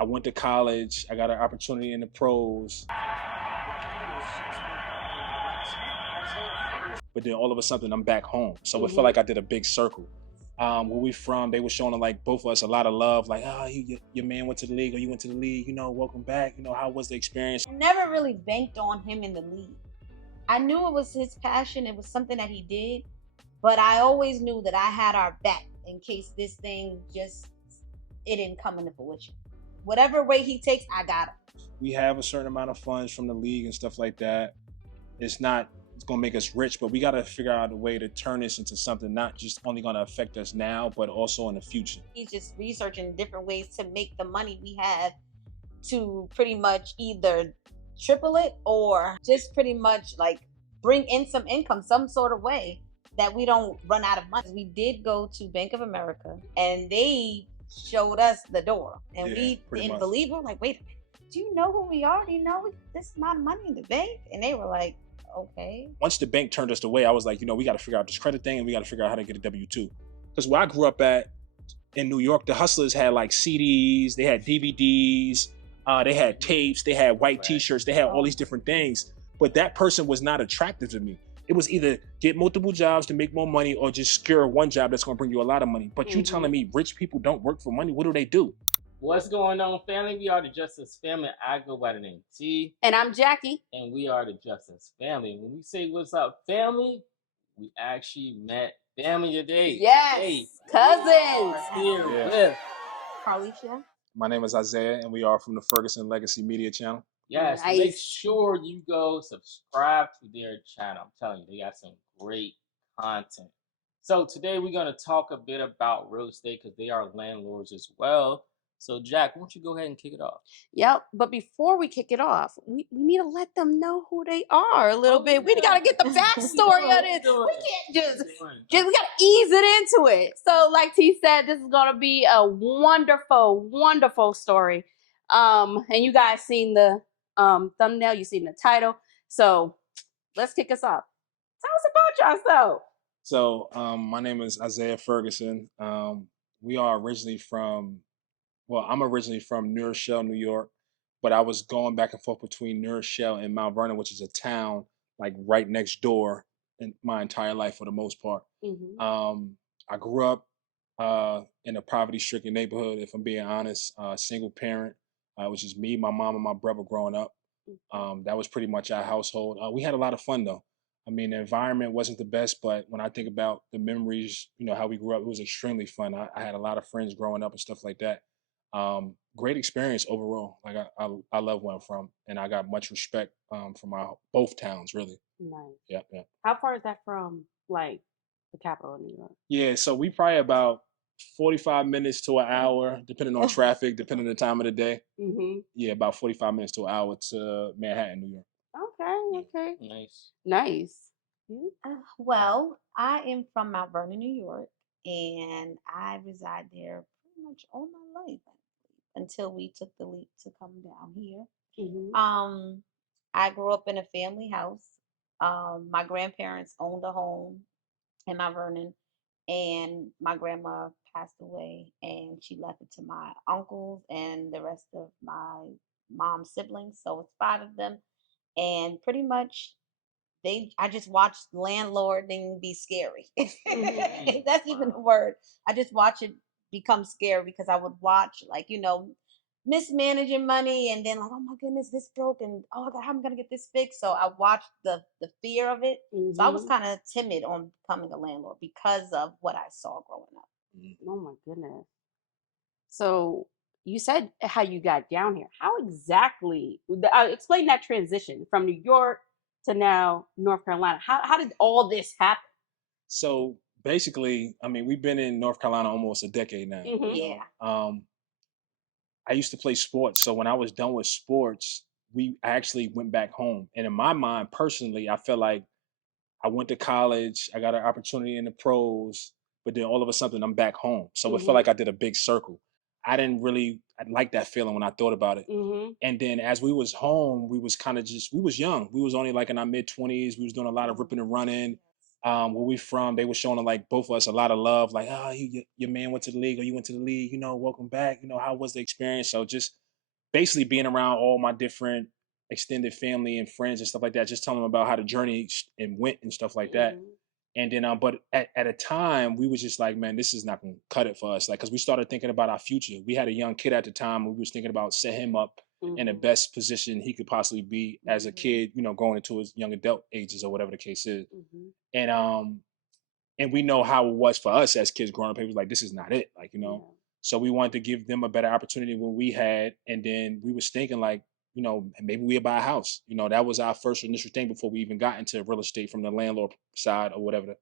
I went to college. I got an opportunity in the pros. But then all of a sudden I'm back home. So it felt like I did a big circle. Where we from, they were showing like both of us a lot of love. Like, oh, your man went to the league, or you went to the league. You know, welcome back. You know, how was the experience? I never really banked on him in the league. I knew it was his passion. It was something that he did. But I always knew that I had our back in case this thing it didn't come into fruition. Whatever way he takes, I got him. We have a certain amount of funds from the league and stuff like that. It's going to make us rich, but we got to figure out a way to turn this into something not just only going to affect us now, but also in the future. He's just researching different ways to make the money we have to pretty much either triple it or just pretty much like bring in some income, some sort of way that we don't run out of money. We did go to Bank of America and they showed us the door, and we didn't believe. We're like, wait a minute, do you know who we are? Do you know this amount of money in the bank? And they were like, okay. Once the bank turned us away, I was like, we got to figure out this credit thing, and we got to figure out how to get a W-2. Because where I grew up at in New York, the hustlers had like CDs, they had DVDs, they had tapes, they had white T-shirts, they had all these different things. But that person was not attractive to me. It was either get multiple jobs to make more money or just secure one job that's going to bring you a lot of money. But you telling me rich people don't work for money? What do they do? What's going on, family? We are the Justice Family. I go by the name T. And I'm Jackie. And we are the Justice Family. When we say what's up, family, we actually met family today. Yes, hey, cousins. Here with Carlicia. My name is Isaiah, and we are from the Ferguson Legacy Media Channel. Yes, nice. Make sure you go subscribe to their channel. I'm telling you, they got some great content. So today we're going to talk a bit about real estate because they are landlords as well. So Jack, why don't you go ahead and kick it off? Yep, but before we kick it off, we need to let them know who they are a little bit. We got to get the backstory of this. We can't we got to ease it into it. So like T said, this is going to be a wonderful, wonderful story. And you guys seen the thumbnail, you seen the title. So let's kick us off. Tell us about yourself. So my name is Isaiah Ferguson. We are originally I'm originally from New Rochelle, New York, but I was going back and forth between New Rochelle and Mount Vernon, which is a town like right next door in my entire life for the most part. I grew up in a poverty-stricken neighborhood, if I'm being honest, single parent, which is me, my mom, and my brother growing up. That was pretty much our household. We had a lot of fun though. I mean, the environment wasn't the best, but when I think about the memories, how we grew up, it was extremely fun. I had a lot of friends growing up and stuff like that. Great experience overall. Like I love where I'm from, and I got much respect from both towns, really. Nice. Yeah. How far is that from like the capital of New York? Yeah, so we probably about 45 minutes to an hour, depending on traffic, depending on the time of the day. Yeah, about 45 minutes to an hour to Manhattan, New York. Okay. Nice. Well, I am from Mount Vernon, New York, and I reside there pretty much all my life until we took the leap to come down here. I grew up in a family house. My grandparents owned a home in Mount Vernon, and my grandma passed away, and she left it to my uncles and the rest of my mom's siblings. So it's 5 of them, and pretty much I just watched landlording be scary. If that's even a word. I just watch it become scary because I would watch mismanaging money, and then like, oh my goodness, this broke, and oh my God, how am I gonna get this fixed? So I watched the fear of it. So I was kind of timid on becoming a landlord because of what I saw growing up. Oh my goodness. So you said how you got down here. How exactly? Explain that transition from New York to now North Carolina. How did all this happen? So basically, I mean, we've been in North Carolina almost a decade now. Yeah. I used to play sports, so when I was done with sports, I actually went back home. And in my mind, personally, I felt like I went to college, I got an opportunity in the pros, but then all of a sudden I'm back home. So it felt like I did a big circle. I like that feeling when I thought about it. And then as we was home, we was we was young. We was only like in our mid-20s. We was doing a lot of ripping and running. Where we from, they were showing like both of us a lot of love. Like, oh, your man went to the league, or you went to the league. Welcome back. How was the experience? So just basically being around all my different extended family and friends and stuff like that, just telling them about how the journey and went and stuff like that. And then, but at a time, we was just like, man, this is not going to cut it for us. Like, because we started thinking about our future. We had a young kid at the time. We was thinking about set him up in the best position he could possibly be as a kid, you know, going into his young adult ages or whatever the case is. And we know how it was for us as kids growing up. It was like, this is not it, like, you know. So we wanted to give them a better opportunity than what we had. And then we was thinking like, you know, maybe we'd buy a house. You know, that was our first initial thing before we even got into real estate from the landlord side or whatever,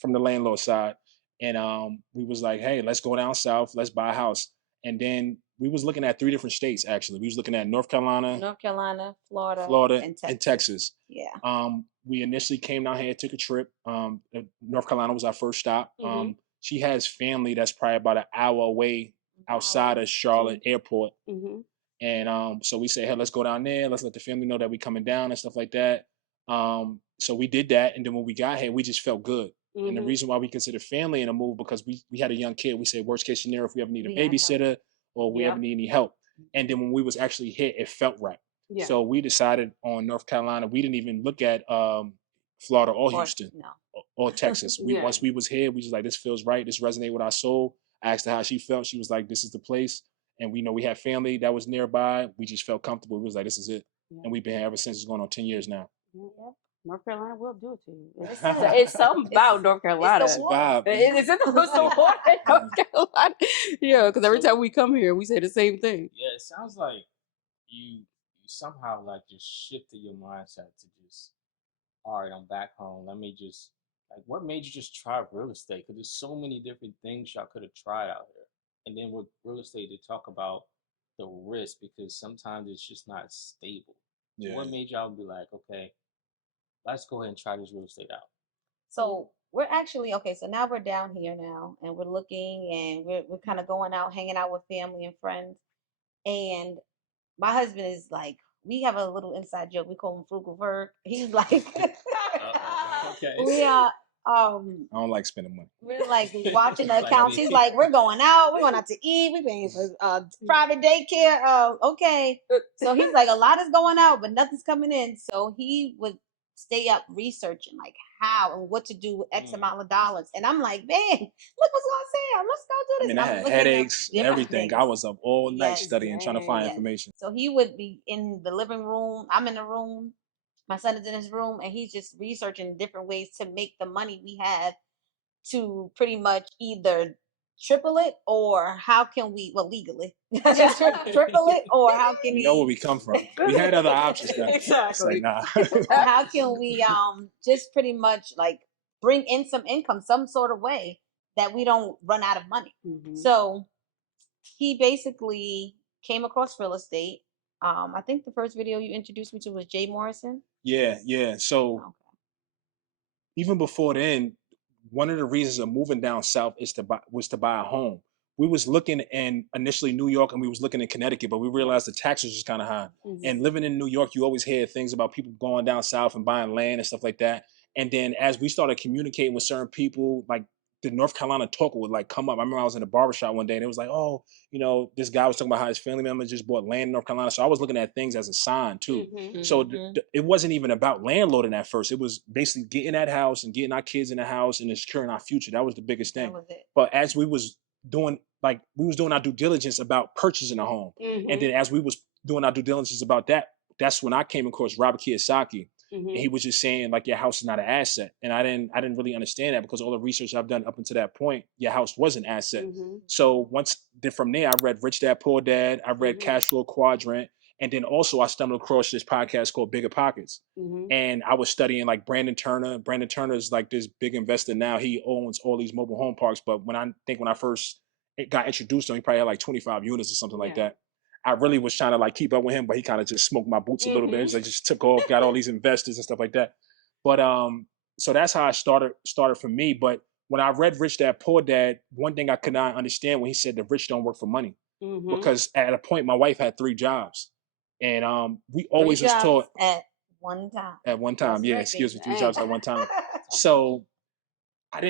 from the landlord side. And we was like, hey, let's go down south, let's buy a house. And then we was looking at 3 different states, actually. We was looking at North Carolina, Florida, and Texas. Yeah. We initially came down here, took a trip. North Carolina was our first stop. She has family that's probably about an hour away outside of Charlotte Airport. And so we say, hey, let's go down there. Let's let the family know that we coming down and stuff like that. So we did that. And then when we got here, we just felt good. And the reason why we consider family in a move, because we had a young kid. We said, worst case scenario, if we ever need a babysitter or we ever need any help. And then when we was actually here, it felt right. So we decided on North Carolina. We didn't even look at Florida or Houston or Texas. Once we was here, we was like, this feels right. This resonated with our soul. I asked her how she felt. She was like, this is the place. And we know we had family that was nearby. We just felt comfortable. We was like, this is it. And we've been here ever since. It's going on 10 years now. North Carolina will do it to you. It's something about North Carolina. It's the water. It's the water in North Carolina. Yeah, because every time we come here, we say the same thing. Yeah, it sounds like you somehow like just shifted your mindset to just, all right, I'm back home. Let me just, like, what made you just try real estate? Because there's so many different things y'all could have tried out here. And then with real estate, they talk about the risk because sometimes it's just not stable. So what made y'all be like, okay, let's go ahead and try this real estate out? So we're actually so now we're down here now and we're looking and we're kind of going out, hanging out with family and friends. And my husband is like, we have a little inside joke. We call him Frugal Ferg. He's like, Okay. we are. I don't like spending money. We're like watching the accounts. He's like, we're going out. We're going out to eat. We're paying for private daycare. Okay. So he's like, a lot is going out, but nothing's coming in. So he would stay up researching like how and what to do with X amount of dollars. And I'm like, man, look what's on sale. Let's go do this. I mean, I had headaches, everything. Things. I was up all night studying, trying to find information. So he would be in the living room. I'm in the room. My son is in his room, and he's just researching different ways to make the money we have to pretty much either triple it or how can we, well, legally, triple it or how can we know where we come from. We had other options. Exactly. Like, nah. How can we just pretty much like bring in some income, some sort of way that we don't run out of money. So he basically came across real estate. I think the first video you introduced me to was Jay Morrison. Yeah. So even before then, one of the reasons of moving down south was to buy a home. We was looking in initially New York and we was looking in Connecticut, but we realized the taxes was kind of high. And living in New York, you always hear things about people going down south and buying land and stuff like that. And then as we started communicating with certain people, like the North Carolina talk would like come up. I remember I was in a barbershop one day and it was like, oh, you know, this guy was talking about how his family member just bought land in North Carolina. So I was looking at things as a sign too. So it wasn't even about landlording at first. It was basically getting that house and getting our kids in the house and securing our future. That was the biggest thing. But as we was doing, like we was doing our due diligence about purchasing a home. And then as we was doing our due diligence about that, that's when I came across Robert Kiyosaki. And he was just saying like your house is not an asset. And I didn't really understand that because all the research I've done up until that point, your house was an asset. So from there, I read Rich Dad Poor Dad, I read Cash Flow Quadrant, and then also I stumbled across this podcast called Bigger Pockets. And I was studying like Brandon Turner. Brandon Turner is like this big investor now. He owns all these mobile home parks. But when I first got introduced to him, he probably had like 25 units or something like that. I really was trying to like keep up with him, but he kind of just smoked my boots a little bit. So I just took off, got all these investors and stuff like that. But so that's how I started for me. But when I read Rich Dad Poor Dad, one thing I could not understand when he said the rich don't work for money. Because at a point my wife had 3 jobs. And we always was taught at one time. At one time, yeah, excuse me, 3 jobs at one time. So I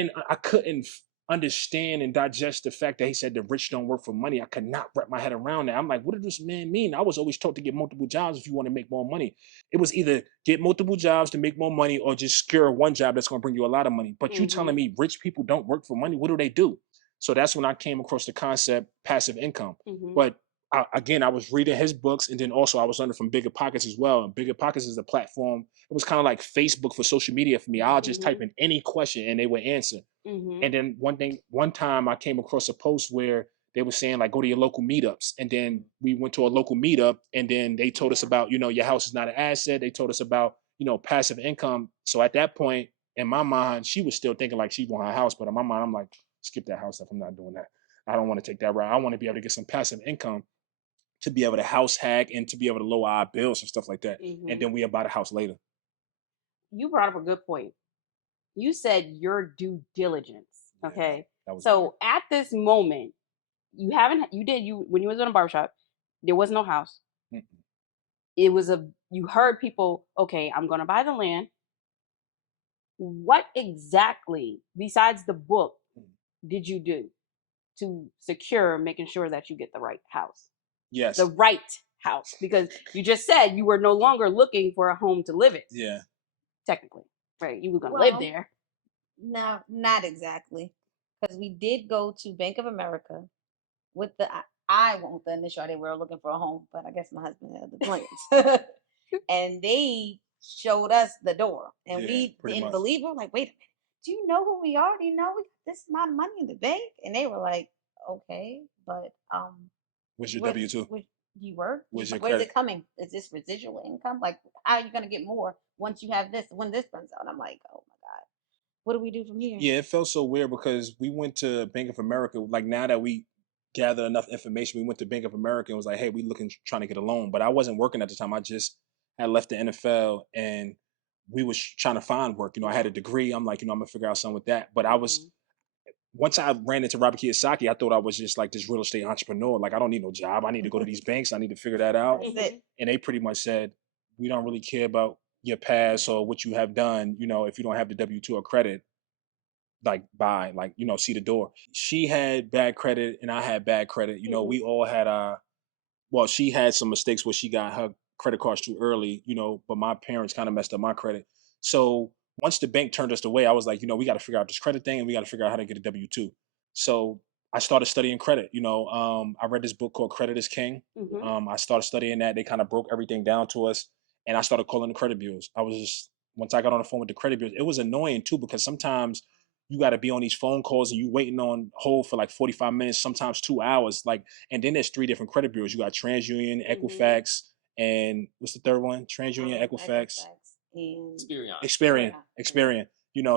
couldn't understand and digest the fact that he said the rich don't work for money. I could not wrap my head around that. I'm like, what does this man mean? I was always taught to get multiple jobs if you want to make more money. It was either get multiple jobs to make more money or just secure one job that's going to bring you a lot of money. But you telling me rich people don't work for money? What do they do? So that's when I came across the concept passive income. But again, I was reading his books, and then also I was learning from Bigger Pockets as well. And Bigger Pockets is a platform. It was kind of like Facebook for social media for me. I'll just type in any question and they would answer. And then one time I came across a post where they were saying like, go to your local meetups. And then we went to a local meetup, and then they told us about, your house is not an asset. They told us about, passive income. So at that point in my mind, she was still thinking like she want her house. But in my mind, I'm like, skip that house stuff. I'm not doing that. I don't want to take that route. I want to be able to get some passive income to be able to house hack and to be able to lower our bills and stuff like that. And then we'll buy the house later. You brought up a good point. You said your due diligence. Okay. Yeah, so at this moment, when you was in a barbershop, there was no house. It was you heard people, okay, I'm going to buy the land. What exactly, besides the book, did you do to secure making sure that you get the right house? Yes. The right house. Because you just said you were no longer looking for a home to live in. Yeah. Technically. Right. You were going to live there. No, not exactly. Because we did go to Bank of America with I went with the initial. They were looking for a home, but I guess my husband had the plans. And they showed us the door. And we didn't believe them. Like, wait a minute. Do you know who we are? Do you know we got this amount of money in the bank? And they were like, okay, but what's your W-2? You work? Where's it coming? Is this residual income? Like, how are you going to get more once you have this, when this runs out? I'm like, oh my God, what do we do from here? Yeah, it felt so weird because we went to Bank of America. Like, now that we gathered enough information, we went to Bank of America and was like, hey, we trying to get a loan. But I wasn't working at the time. I just had left the NFL and we was trying to find work. I had a degree. I'm like, I'm going to figure out something with that. But I was, once I ran into Robert Kiyosaki, I thought I was just like this real estate entrepreneur. Like, I don't need no job. I need to go to these banks. I need to figure that out. And they pretty much said, we don't really care about your past or what you have done. If you don't have the W-2 or credit, like buy, like, see the door. She had bad credit and I had bad credit. We all had she had some mistakes where she got her credit cards too early, but my parents kind of messed up my credit. So once the bank turned us away, I was like, we got to figure out this credit thing and we got to figure out how to get a W-2. So I started studying credit. I read this book called Credit is King. I started studying that. They kind of broke everything down to us. And I started calling the credit bureaus. Once I got on the phone with the credit bureaus, it was annoying too, because sometimes you got to be on these phone calls and you waiting on hold for like 45 minutes, sometimes 2 hours. Like, and then there's 3 different credit bureaus. You got TransUnion, Equifax, and what's the third one? TransUnion, Equifax, and Experian.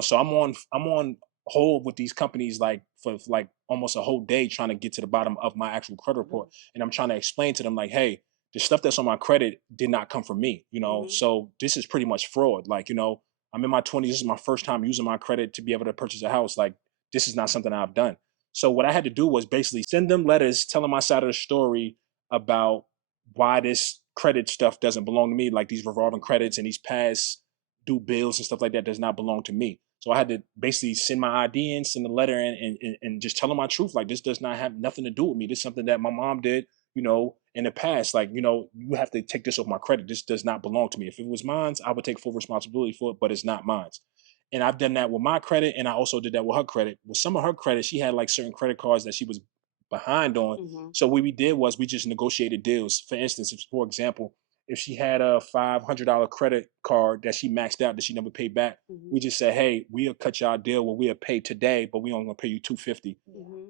So I'm on hold with these companies like for like almost a whole day trying to get to the bottom of my actual credit report. And I'm trying to explain to them like, hey, the stuff that's on my credit did not come from me, so this is pretty much fraud. Like, I'm in my 20s. This is my first time using my credit to be able to purchase a house. Like, this is not something I've done. So what I had to do was basically send them letters telling my side of the story about why this credit stuff doesn't belong to me. Like these revolving credits and these past due bills and stuff like that does not belong to me. So I had to basically send my ID in, send a letter in, and just tell them my truth. Like, this does not have nothing to do with me. This is something that my mom did, in the past. Like, you have to take this off my credit. This does not belong to me. If it was mine, I would take full responsibility for it, but it's not mine. And I've done that with my credit, and I also did that with her credit. With some of her credit, she had like certain credit cards that she was behind on. So what we did was we just negotiated deals. For instance, for example, if she had a $500 credit card that she maxed out that she never paid back, we just said, hey, we'll cut y'all a deal where we'll pay today, but we only gonna pay you $250.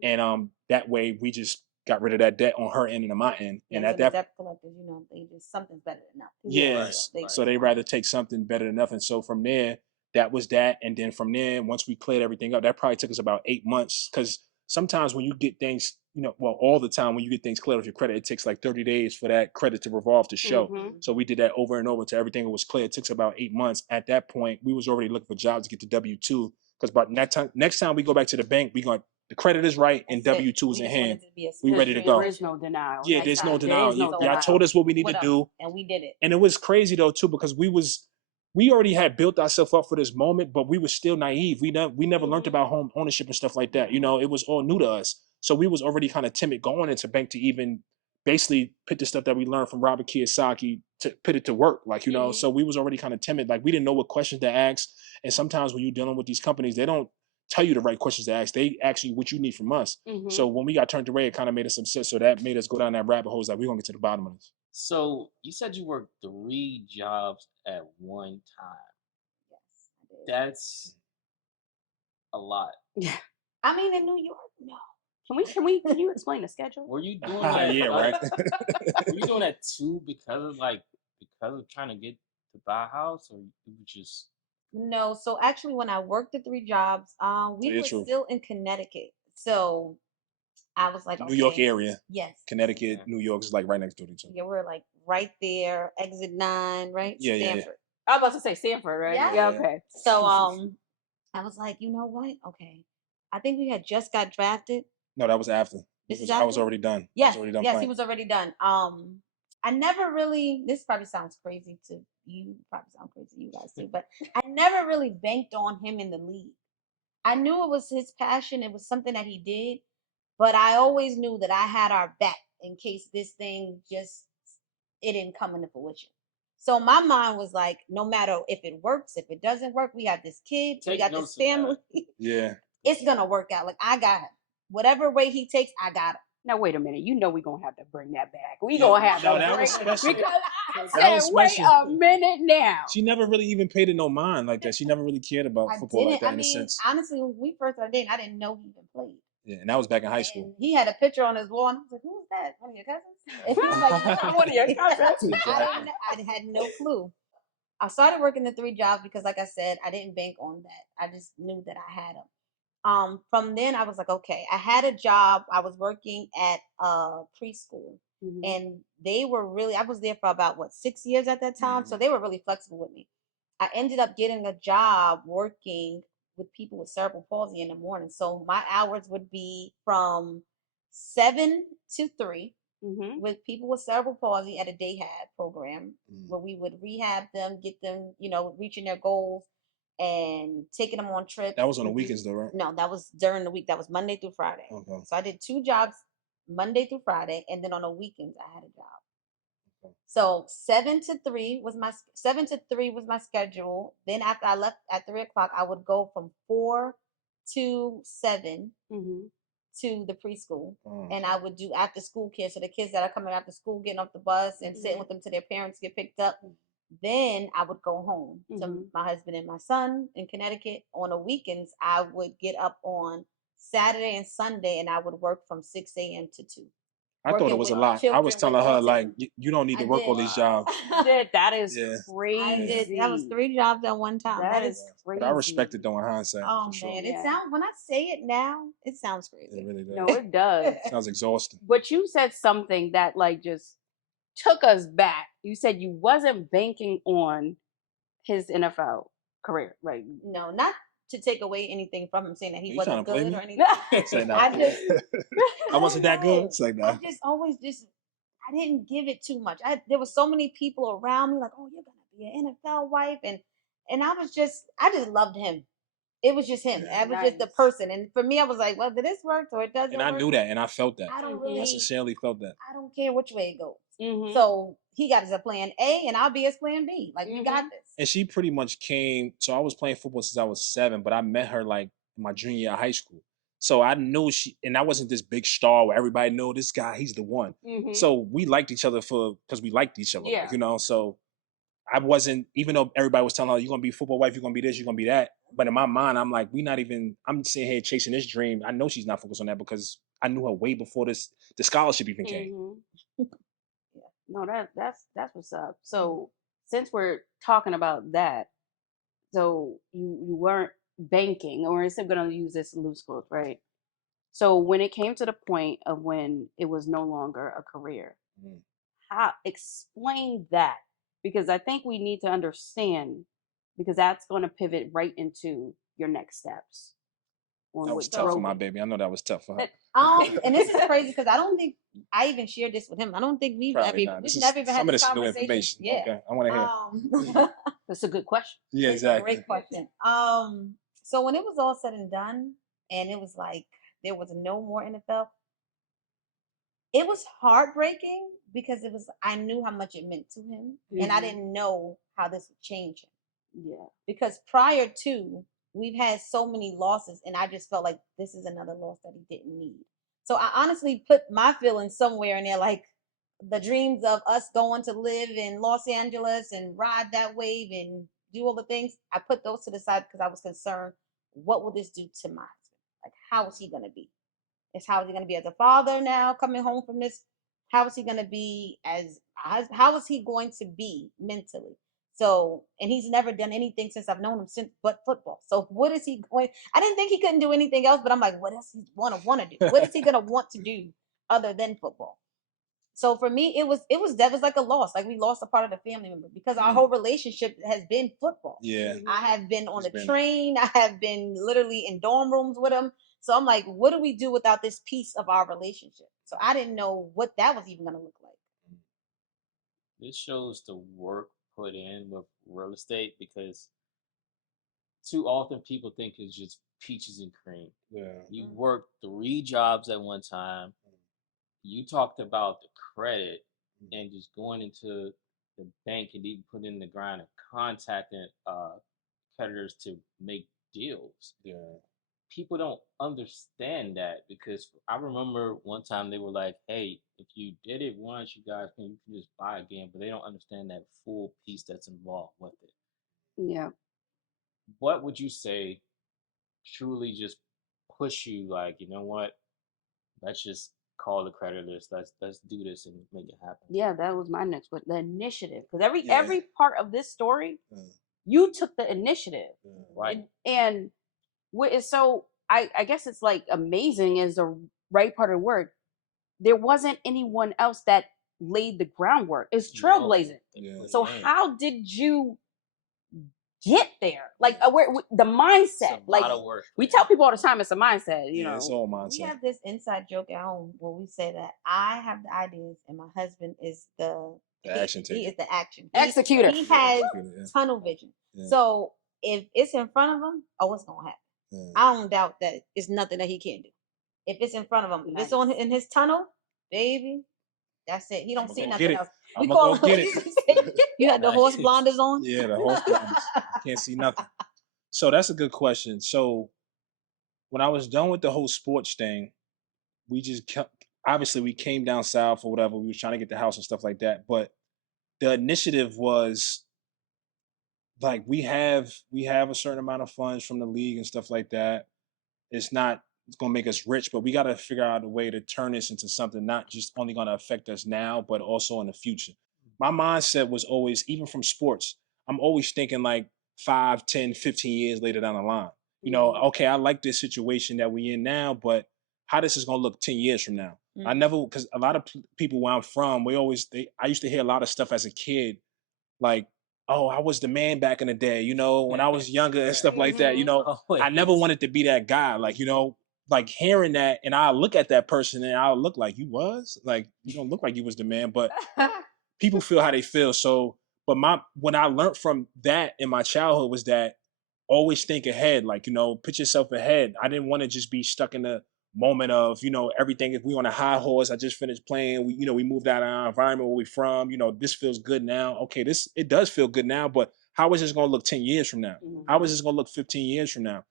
And that way we just got rid of that debt on her end and on my end. Yeah, and so at the that debt collectors, they just something's better than nothing. Yes. So they rather take something better than nothing. So from there, that was that. And then from there, once we cleared everything up, that probably took us about 8 months. Because sometimes when you get things, all the time when you get things cleared off your credit, it takes like 30 days for that credit to revolve to show. So we did that over and over until everything was clear. It took about 8 months. At that point, we was already looking for jobs to get the W-2. Because by next time we go back to the bank, the credit is right and W-2 is in hand. We ready to go. There is no denial. Yeah, there's no denial. Y'all told us what we need to do. And we did it. And it was crazy though too, because we was we already had built ourselves up for this moment, but we were still naive. We never learned about home ownership and stuff like that. You know, it was all new to us. So we was already kind of timid going into bank to even basically put the stuff that we learned from Robert Kiyosaki to put it to work. Like, you know, so we was already kind of timid. Like we didn't know what questions to ask. And sometimes when you're dealing with these companies, they don't tell you the right questions to ask. They ask you what you need from us. So when we got turned away, it kind of made us upset. So that made us go down that rabbit hole. Like, we're going to get to the bottom of this. So you said you worked 3 jobs at one time. Yes, I did. That's a lot. Yeah. I mean, in New York, no. Can you explain the schedule? Were you doing that? Yeah, like, right. Were you doing that too because of trying to get to buy a house, or you were just No, so actually, when I worked the 3 jobs, Tell we you the were truth. still in Connecticut. So I was like, New York okay, area, yes, Connecticut, yeah. New York is like right next to each other. yeah, we're like right there, exit 9, right, Yeah, yeah, yeah. Stanford. I was about to say Stanford, right? Yeah. Yeah, Yeah. okay. So I was like, you know what? Okay, I think we had just got drafted. No, that was after. This is I was after. already done. I Yes, was already done yes, he playing. was already done. I never really. This probably sounds crazy to you. Probably sound crazy to you guys too. But I never really banked on him in the league. I knew it was his passion. It was something that he did, but I always knew that I had our back in case this thing just it didn't come into fruition. So my mind was like, no matter if it works, if it doesn't work, we got this kid, we Take got notes this of family. Yeah. It's gonna work out. Like I got him. Whatever way he takes, I got him. Now wait a minute. You know we're gonna have to bring that back. We Yeah, gonna have no, to that bring was special. because I That said, was wait special. a minute now. She never really even paid it no mind like that. She never really cared about I football like didn't. that I in a mean, sense. honestly, when we first started dating, I didn't know he even played. Yeah, and that was back in high school. And he had a picture on his wall, and I was like, "Who's that? One of your cousins?" And he was like, "Yeah, One of your cousins. I had no clue. I started working the 3 jobs because, like I said, I didn't bank on that. I just knew that I had them. From then I was like, okay, I had a job. I was working at preschool, and they were really. I was there for about 6 years at that time, so they were really flexible with me. I ended up getting a job working with people with cerebral palsy in the morning. So my hours would be from 7 to 3 with people with cerebral palsy at a day hab program where we would rehab them, get them, reaching their goals and taking them on trips. That was on the weekends though, right? No, that was during the week. That was Monday through Friday. Okay. So I did 2 jobs Monday through Friday, and then on the weekends I had a job. So 7 to 3 was my schedule. Then after I left at 3 o'clock, I would go from 4 to 7 to the preschool, and I would do after school kids. So the kids that are coming after school, getting off the bus and sitting with them till their parents get picked up. Then I would go home to my husband and my son in Connecticut. On the weekends, I would get up on Saturday and Sunday, and I would work from 6 a.m. to 2. I thought it was a lot. I was telling her like, you don't need to work all these jobs. That is crazy. I did. That was 3 jobs at one time. That is crazy. But I respect it though in hindsight. Oh for man, sure. it sounds when I say it now, it sounds crazy. It really does. No, it does. Sounds exhausting. But you said something that like just took us back. You said you wasn't banking on his NFL career, right? No, not to take away anything from him, saying that he You wasn't trying to play good me? or anything. Say no. I just, I wasn't that know. good. It's like I nah. just always I didn't give it too much. There were so many people around me like, oh, you're gonna be an NFL wife, and I just loved him. It was just him. I was just the person, and for me, I was like, whether this works or it doesn't. And I work, knew that, and I felt that. I don't I really. sincerely felt that. I don't care which way it goes. So he got his plan A, and I'll be his plan B. Like we got this. And she pretty much came. So I was playing football since I was 7, but I met her like my junior year of high school. So I knew and I wasn't this big star where everybody know this guy, he's the one. So we liked each other because we liked each other, like, so I wasn't, even though everybody was telling her, you're going to be football wife, you're going to be this, you're going to be that. But in my mind, I'm like, I'm sitting here chasing this dream. I know she's not focused on that because I knew her way before the scholarship even came. No, that's what's up. So since we're talking about that, so you weren't banking, or instead going to use this loose quote, right? So when it came to the point of when it was no longer a career, how explain that? Because I think we need to understand, because that's going to pivot right into your next steps. That was tough for my baby. I know that was tough for her. And this is crazy because I don't think I even shared this with him. I don't think we've Probably not. we've never even had this New conversation. information. Yeah. Okay, I want to hear. That's a good question. Yeah, It's exactly. a great question. So when it was all said and done, and it was like there was no more NFL, it was heartbreaking because it was I knew how much it meant to him, and I didn't know how this would change him. Yeah. Because prior to we've had so many losses, and I just felt like this is another loss that he didn't need. So I honestly put my feelings somewhere in there, like the dreams of us going to live in Los Angeles and ride that wave and do all the things. I put those to the side because I was concerned, what will this do to my husband? Like, how is he going to be? How is he going to be as a father now coming home from this? How is he going to be how is he going to be mentally? So, and he's never done anything since I've known him since but football. So what is he going? I didn't think he couldn't do anything else, but I'm like, what else he want to do? What is he going to want to do other than football? So for me, it was like a loss. Like we lost a part of the family member because our whole relationship has been football. Yeah. I have been on the train. I have been literally in dorm rooms with him. So I'm like, what do we do without this piece of our relationship? So I didn't know what that was even going to look like. This shows the work put in with real estate because too often people think it's just peaches and cream. Yeah. You worked 3 jobs at one time. You talked about the credit and just going into the bank and even putting in the grind and contacting creditors to make deals. Yeah. People don't understand that because I remember one time they were like, "Hey, if you did it once, you guys you can just buy again," but they don't understand that full piece that's involved with it. Yeah. What would you say truly just push you like, you know what? Let's just call the creditors. Let's do this and make it happen. Yeah, that was my next one. The initiative, because every part of this story, you took the initiative, right? And what is so I guess it's like amazing is the right part of the word. There wasn't anyone else that laid the groundwork. It's trailblazing. So how did you get there? Like where the mindset. Like a lot of work. We tell people all the time it's a mindset. You know, it's all mindset. We have this inside joke at home where we say that I have the ideas and my husband is the action taker. He is the action executor. He has tunnel vision. So if it's in front of him, oh, what's gonna happen? I don't doubt that it's nothing that he can't do. If it's in front of him, if it's on in his tunnel, baby, that's it. He don't see nothing else. We call get it. You had the horse blinders on? Yeah, the horse blinders. Can't see nothing. So that's a good question. So when I was done with the whole sports thing, we just kept, obviously we came down south or whatever. We was trying to get the house and stuff like that. But the initiative was like we have a certain amount of funds from the league and stuff like that. It's going to make us rich, but we got to figure out a way to turn this into something not just only going to affect us now, but also in the future. My mindset was always, even from sports, I'm always thinking like 5, 10, 15 years later down the line. You know, okay, I like this situation that we're in now, but how this is going to look 10 years from now. I never, because a lot of people where I'm from, I used to hear a lot of stuff as a kid, like, oh, I was the man back in the day, you know, when I was younger and stuff like that, you know. I never wanted to be that guy, like, you know, like hearing that, and I'll look at that person and I'll look like, you was? Like, you don't look like you was the man, but people feel how they feel. So, but what I learned from that in my childhood was that always think ahead, like, you know, put yourself ahead. I didn't want to just be stuck in the moment of, you know, everything. If we on a high horse, I just finished playing, we moved out of our environment where we from, you know, this feels good now. Okay, it does feel good now, but how is this going to look 10 years from now? How is this going to look 15 years from now?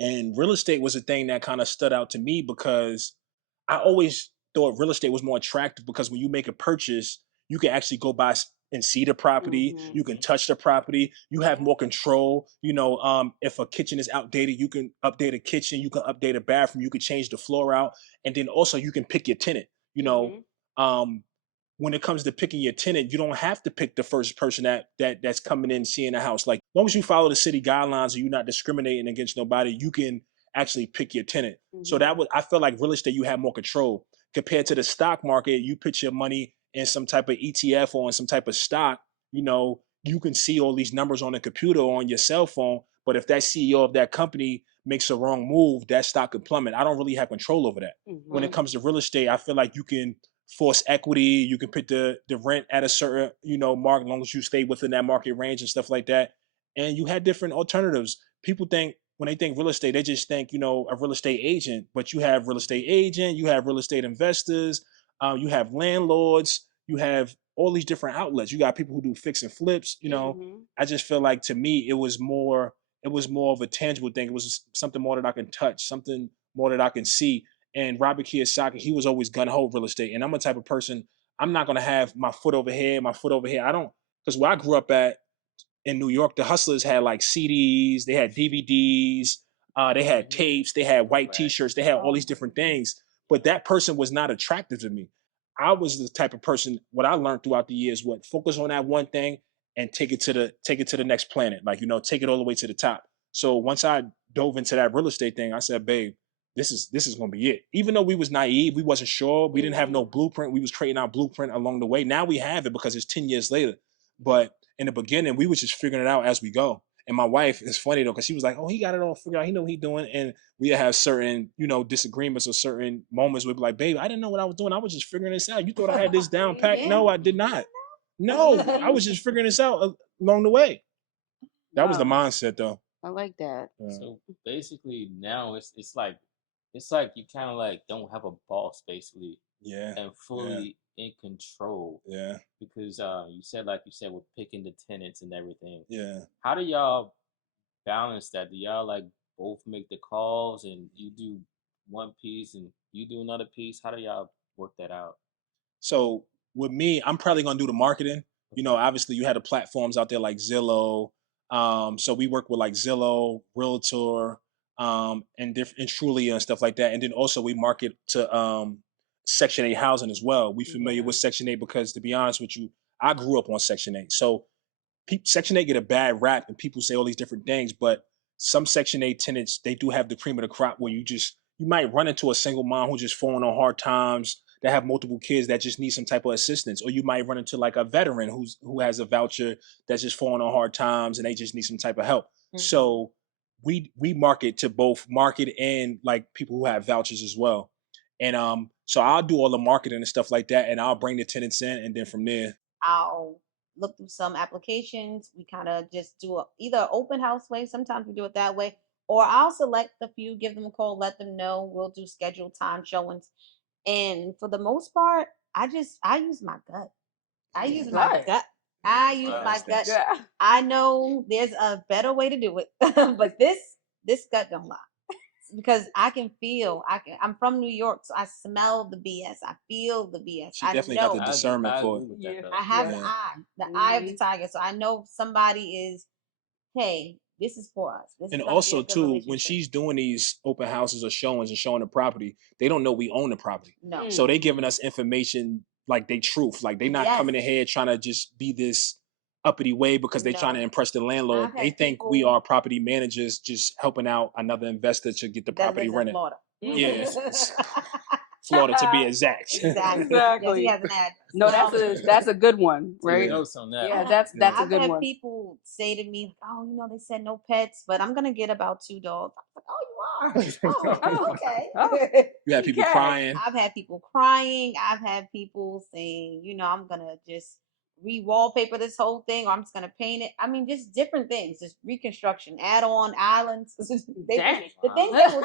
And real estate was a thing that kind of stood out to me because I always thought real estate was more attractive because when you make a purchase, you can actually go by and see the property. You can touch the property. You have more control. You know, if a kitchen is outdated, you can update a kitchen. You can update a bathroom. You can change the floor out. And then also you can pick your tenant. You know, when it comes to picking your tenant, you don't have to pick the first person that's coming in seeing the house. Like, as long as you follow the city guidelines and you're not discriminating against nobody, you can actually pick your tenant. So I feel like real estate, you have more control compared to the stock market. You put your money in some type of ETF or in some type of stock, you know, you can see all these numbers on the computer or on your cell phone. But if that CEO of that company makes a wrong move, that stock could plummet. I don't really have control over that. When it Mhm. comes to real estate, I feel like you can force equity, you can put the rent at a certain, mark, as long as you stay within that market range and stuff like that. And you had different alternatives. People think when they think real estate, they just think, a real estate agent, but you have real estate agent, you have real estate investors, you have landlords, you have all these different outlets. You got people who do fix and flips. Mhm. I just feel like to me it was more of a tangible thing. It was something more that I can touch, something more that I can see. And Robert Kiyosaki, he was always gun ho real estate. And I'm a type of person, I'm not gonna have my foot over here, my foot over here. I don't, because where I grew up at in New York, the hustlers had like CDs, they had DVDs, they had tapes, they had white T-shirts, they had all these different things. But that person was not attractive to me. I was the type of person. What I learned throughout the years, what focus on that one thing and take it to the next planet. Like take it all the way to the top. So once I dove into that real estate thing, I said, babe, this is gonna be it. Even though we was naive, we wasn't sure, we didn't have no blueprint. We was creating our blueprint along the way. Now we have it because it's 10 years later. But in the beginning, we was just figuring it out as we go. And my wife is funny though, because she was like, "Oh, he got it all figured out. He know what he doing." And we have certain, disagreements or certain moments where we'd be like, "Babe, I didn't know what I was doing. I was just figuring this out. You thought I had this down pat? No, I did not. No, I was just figuring this out along the way." That was the Wow. mindset though. I like that. So basically, now it's like you kind of like don't have a boss basically, Yeah, and fully in control yeah, because you said with picking the tenants and everything. yeah. How do y'all balance that? Do y'all like both make the calls and you do one piece and you do another piece? How do y'all work that out? So with me, I'm probably gonna do the marketing. Obviously you had the platforms out there like Zillow. So we work with like Zillow, Realtor, and Trulia and stuff like that. And then also we market to Section 8 housing as well. We familiar with Section 8 because to be honest with you, I grew up on Section 8. So Section 8 get a bad rap and people say all these different things, but some Section 8 tenants, they do have the cream of the crop where you might run into a single mom who's just falling on hard times, that have multiple kids that just need some type of assistance. Or you might run into like a veteran who has a voucher that's just falling on hard times and they just need some type of help. So we market to both market and like people who have vouchers as well. And so I'll do all the marketing and stuff like that and I'll bring the tenants in and then from there. I'll look through some applications. We kind of just do either open house way. Sometimes we do it that way, or I'll select a few, give them a call, let them know. We'll do scheduled time showings, and for the most part, I use my gut. I use my Gut. gut. I use my Nice, gut. nice. I know there's a better way to do it, but this gut don't lie because I'm from New York, so I smell the BS. I feel the BS. She I definitely got the know. discernment I for agree it. with Yeah. that though. I have Yeah. the eye of the tiger. So I know somebody is, hey, this is for us. This is And going to be also a good too, when relationship. she's doing these open houses or showings and showing the property, they don't know we own the property. No. So they giving us information like they truth. Like they not Yes. coming in here trying to just be this uppity way because they trying to No. impress the landlord. I've had They think we people- are property managers just helping out another investor to get the that property lives in rented. Florida. Yes. Florida to be exact. Exactly. Yes, he Exactly. has an address. No, that's a good one, Take right? notes on that. Yeah, one. that's a I've good had one. people say to me, "Oh, they said no pets, but I'm gonna get about 2 dogs." I'm like, "Oh, you are? Oh, okay." Oh. You have people Okay. crying. I've had people crying. I've had people saying, I'm gonna just re-wallpaper this whole thing, or I'm just gonna paint it. I mean, just different things, just reconstruction, add-on islands. Dang. The things they will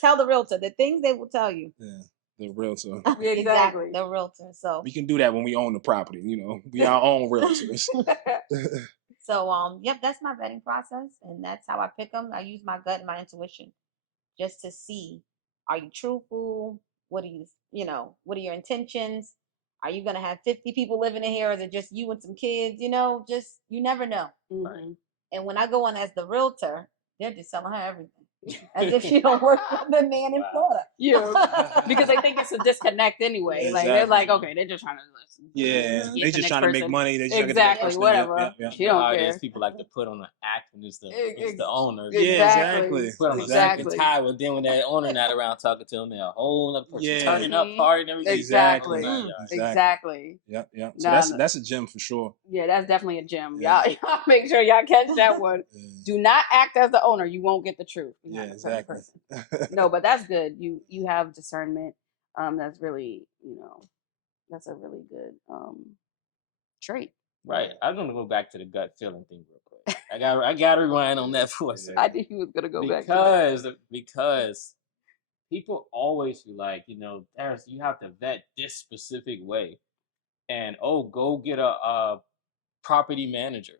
tell the realtor. The things they will tell you. Yeah, the realtor. Exactly. The realtor. So We can do that when we own the property. We our own realtors. So, yep, that's my vetting process, and that's how I pick them. I use my gut and my intuition just to see: are you truthful? What are what are your intentions? Are you gonna have 50 people living in here, or is it just you and some kids? Just you never know. Mhm. And when I go on as the realtor, they're just telling her everything, as if she don't work for the man in Florida. Yeah, because I think it's a disconnect anyway. Yeah, Like they're like, exactly. okay, they're just trying to Yeah, get they the just next trying to make person. money. They just trying to get the next Exactly, person. whatever. Yep, yep, She don't How it care. is, people like to put on an act when it's the owner. Yeah, exactly. Put on a Exactly. suit and tie, but then when that owner not around talking to them, they're a whole other person Yeah. turning up, partying, everything. Exactly. Whole nine yards. Exactly. Yep, yep. So Nah, that's a gem for sure. Yeah, that's definitely a gem. Yeah. Y'all make sure y'all catch that one. Yeah. Do not act as the owner. You won't get the truth. not Yeah, a certain exactly. person. No, but that's good. You have discernment. That's really, that's a really good trait. Right. I'm gonna go back to the gut feeling thing real quick. I got to rewind on that for a second. I knew he was gonna go back to Because people always be like, there's you have to vet this specific way, and go get a property manager.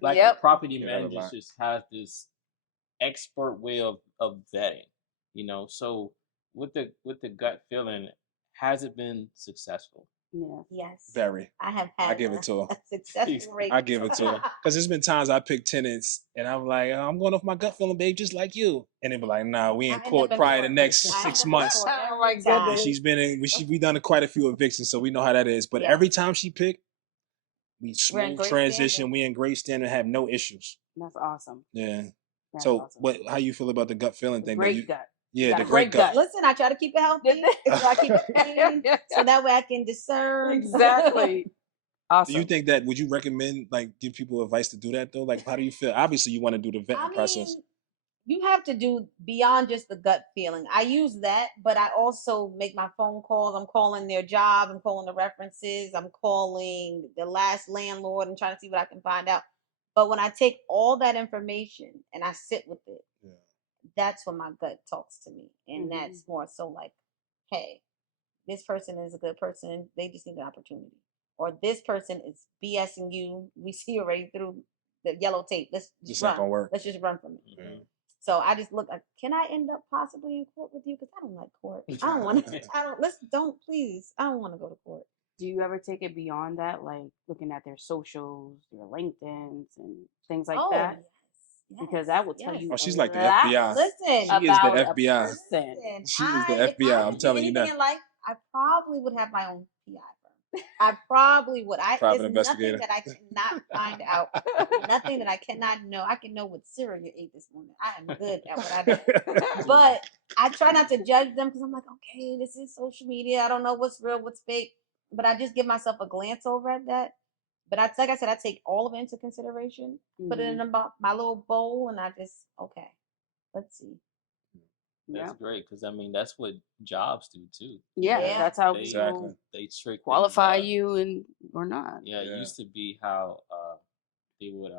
Like the Yep. property Hear that a manager lot. just has this expert way of vetting, So with the gut feeling, has it been successful? Yeah. Yes. Very. I have I had give it to her. a successful rate. I give it to her. Because there's been times I pick tenants and I'm like, "Oh, I'm going off my gut feeling, babe, just like you." And they be like, "Nah, we in I end up court in probably the court. next I end 6 up in months." court Oh my every time. goodness. She's been in, we done quite a few evictions, so we know how that is. But Yeah. every time she pick, we We're in smooth great transition. standing. We in great standing, have no issues. That's awesome. Yeah. That's So awesome. how you feel about the gut feeling thing? Great gut. Yeah, got the a great great gut. Listen, I try to keep it healthy. So I keep it clean. So that way I can discern. Exactly. Awesome. Do you think that, would you recommend, like, give people advice to do that though? Like, how do you feel? Obviously, you want to do the vetting process. You have to do beyond just the gut feeling. I use that, but I also make my phone calls. I'm calling their job. I'm calling the references. I'm calling the last landlord and trying to see what I can find out. But when I take all that information and I sit with it, that's when my gut talks to me. And that's more so like, hey, this person is a good person. They just need an opportunity. Or this person is BSing you. We see already through the yellow tape. Let's just ain't run. gonna work. Let's just run from it. Mhm. So I just look like, can I end up possibly in court with you? Because I don't like court. I don't want to. Please. I don't want to go to court. Do you ever take it beyond that, like looking at their socials, their LinkedIn's, and things like that? Yes, Because that will tell you. Oh, she's a like the lot FBI. Listen, She is the about a FBI. person. listen. She is the If FBI. I I'm could do telling you anything now. in life, I probably would have my own PI firm. I probably would. Private There's investigator. nothing that I cannot find out. Nothing that I cannot know. I can know what cereal you ate this morning. I am good at what I do. But I try not to judge them because I'm like, okay, this is social media. I don't know what's real, what's fake. But I just give myself a glance over at that. But like I said, I take all of it into consideration, put it in my little bowl, and I just, okay, let's see. That's great because that's what jobs do too. Yeah, that's how Exactly. They trick qualify things up. you or not. Yeah, it used to be how they would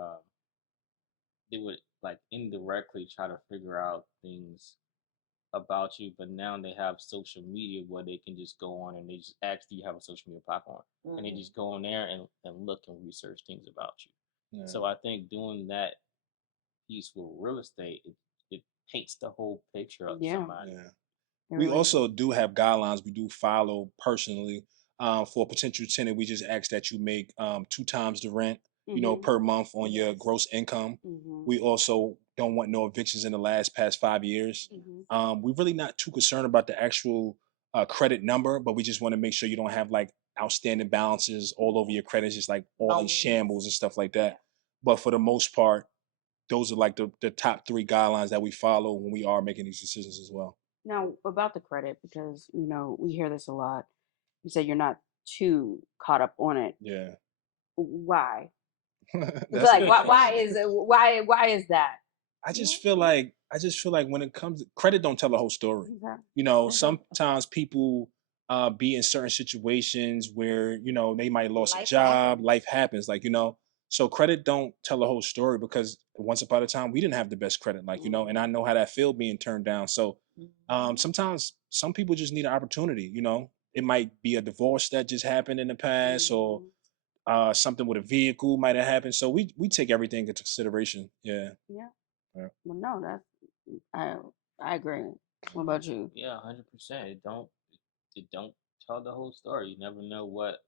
like indirectly try to figure out things about you, but now they have social media where they can just go on and they just actually have a social media platform and they just go on there and look and research things about you. Yeah. So I think doing that piece with real estate, it paints the whole picture of somebody. Yeah. We also do have guidelines we do follow personally. For a potential tenant, we just ask that you make 2 times the rent, per month on your gross income. We also don't want no evictions in the past 5 years. We're really not too concerned about the actual credit number, but we just want to make sure you don't have like outstanding balances all over your credit, just like all in shambles and stuff like that. But for the most part, those are like the top 3 guidelines that we follow when we are making these decisions as well. Now, about the credit, because we hear this a lot. You said you're not too caught up on it. Yeah. Why? That's like why is that? I just feel like when it comes to credit, don't tell the whole story. Exactly. Sometimes people be in certain situations where they might lost a Life job, happens. life happens, so credit don't tell the whole story, because once upon a time we didn't have the best credit, and I know how that feel being turned down. So sometimes some people just need an opportunity. It might be a divorce that just happened in the past, or something with a vehicle might have happened. So we take everything into consideration. Yeah. Well, no, I agree. What about you? Yeah, 100%. It don't tell the whole story. You never know what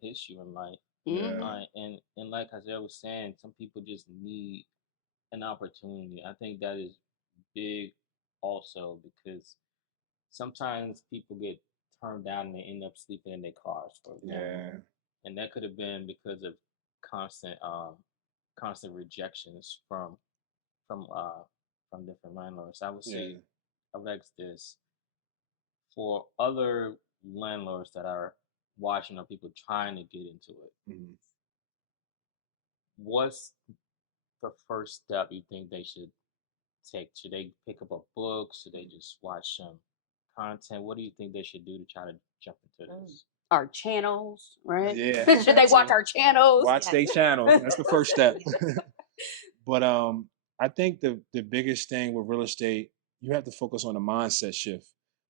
hits you in life. And like Isaiah was saying, some people just need an opportunity. I think that is big also, because sometimes people get turned down and they end up sleeping in their cars, for example. And that could have been because of constant constant rejections from different landlords. I would say, I would ask this for other landlords that are watching, or people trying to get into it. What's the first step you think they should take? Should they pick up a book? Should they just watch some content? What do you think they should do to try to jump into this? Our channels, right? Yeah, Should they that watch too. our channels? Watch Yes. their channels. That's the first step. Yes. But I think the biggest thing with real estate, you have to focus on the mindset shift,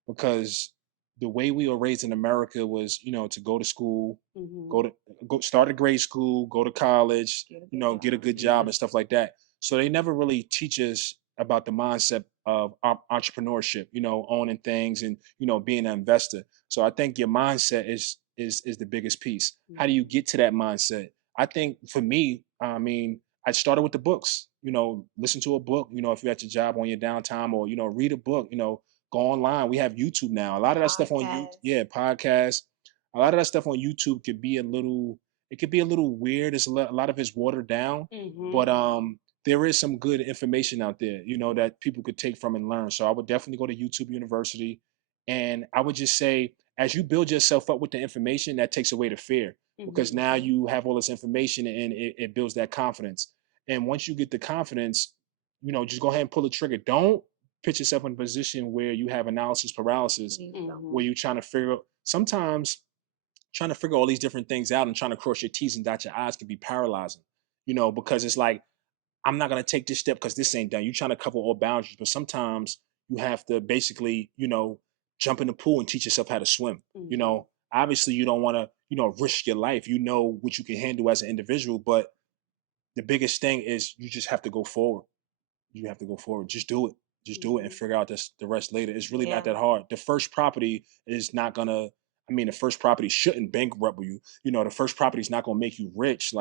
because the way we were raised in America was, to go to school, Mhm. go start a grade school, go to college, Get a get a good good job. job and stuff like that. So they never really teach us about the mindset of entrepreneurship, owning things and being an investor. So I think your mindset is the biggest piece. How do you get to that mindset? I think for me, I mean, I started with the books. Listen to a book. If you're at your job on your downtime, or read a book. Go online. We have YouTube now. A lot of that stuff on YouTube, Podcast. yeah, podcasts. A lot of that stuff on YouTube could be a little. It could be a little weird. A lot of it's watered down, but there is some good information out there. That people could take from and learn. So I would definitely go to YouTube University, and I would just say, as you build yourself up with the information, that takes away the fear, because now you have all this information, and it builds that confidence. And once you get the confidence, just go ahead and pull the trigger. Don't put yourself in a position where you have analysis paralysis, Please don't. where you're trying to figure. Sometimes trying to figure all these different things out and trying to cross your T's and dot your I's can be paralyzing. Because it's like, I'm not gonna take this step because this ain't done. You're trying to cover all boundaries, but sometimes you have to basically, jump in the pool and teach yourself how to swim. Obviously you don't want to, risk your life. You know what you can handle as an individual, but the biggest thing is you just have to go forward. You have to go forward. Just do it. Just do it and figure out the rest later. It's really not that hard. The first property is not gonna. I mean, the first property shouldn't bankrupt you. The first property is not gonna make you rich,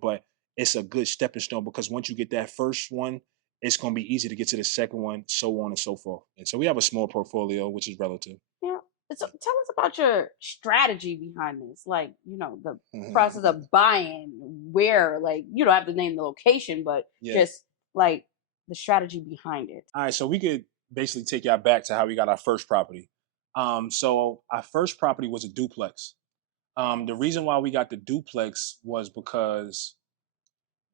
but it's a good stepping stone, because once you get that first one, it's gonna be easy to get to the second one, so on and so forth. And so we have a small portfolio, which is relative. Yeah. So tell us about your strategy behind this. Like, the process of buying, where, like, you don't have to name the location, but just like the strategy behind it. All right, so we could basically take y'all back to how we got our first property. So our first property was a duplex. The reason why we got the duplex was because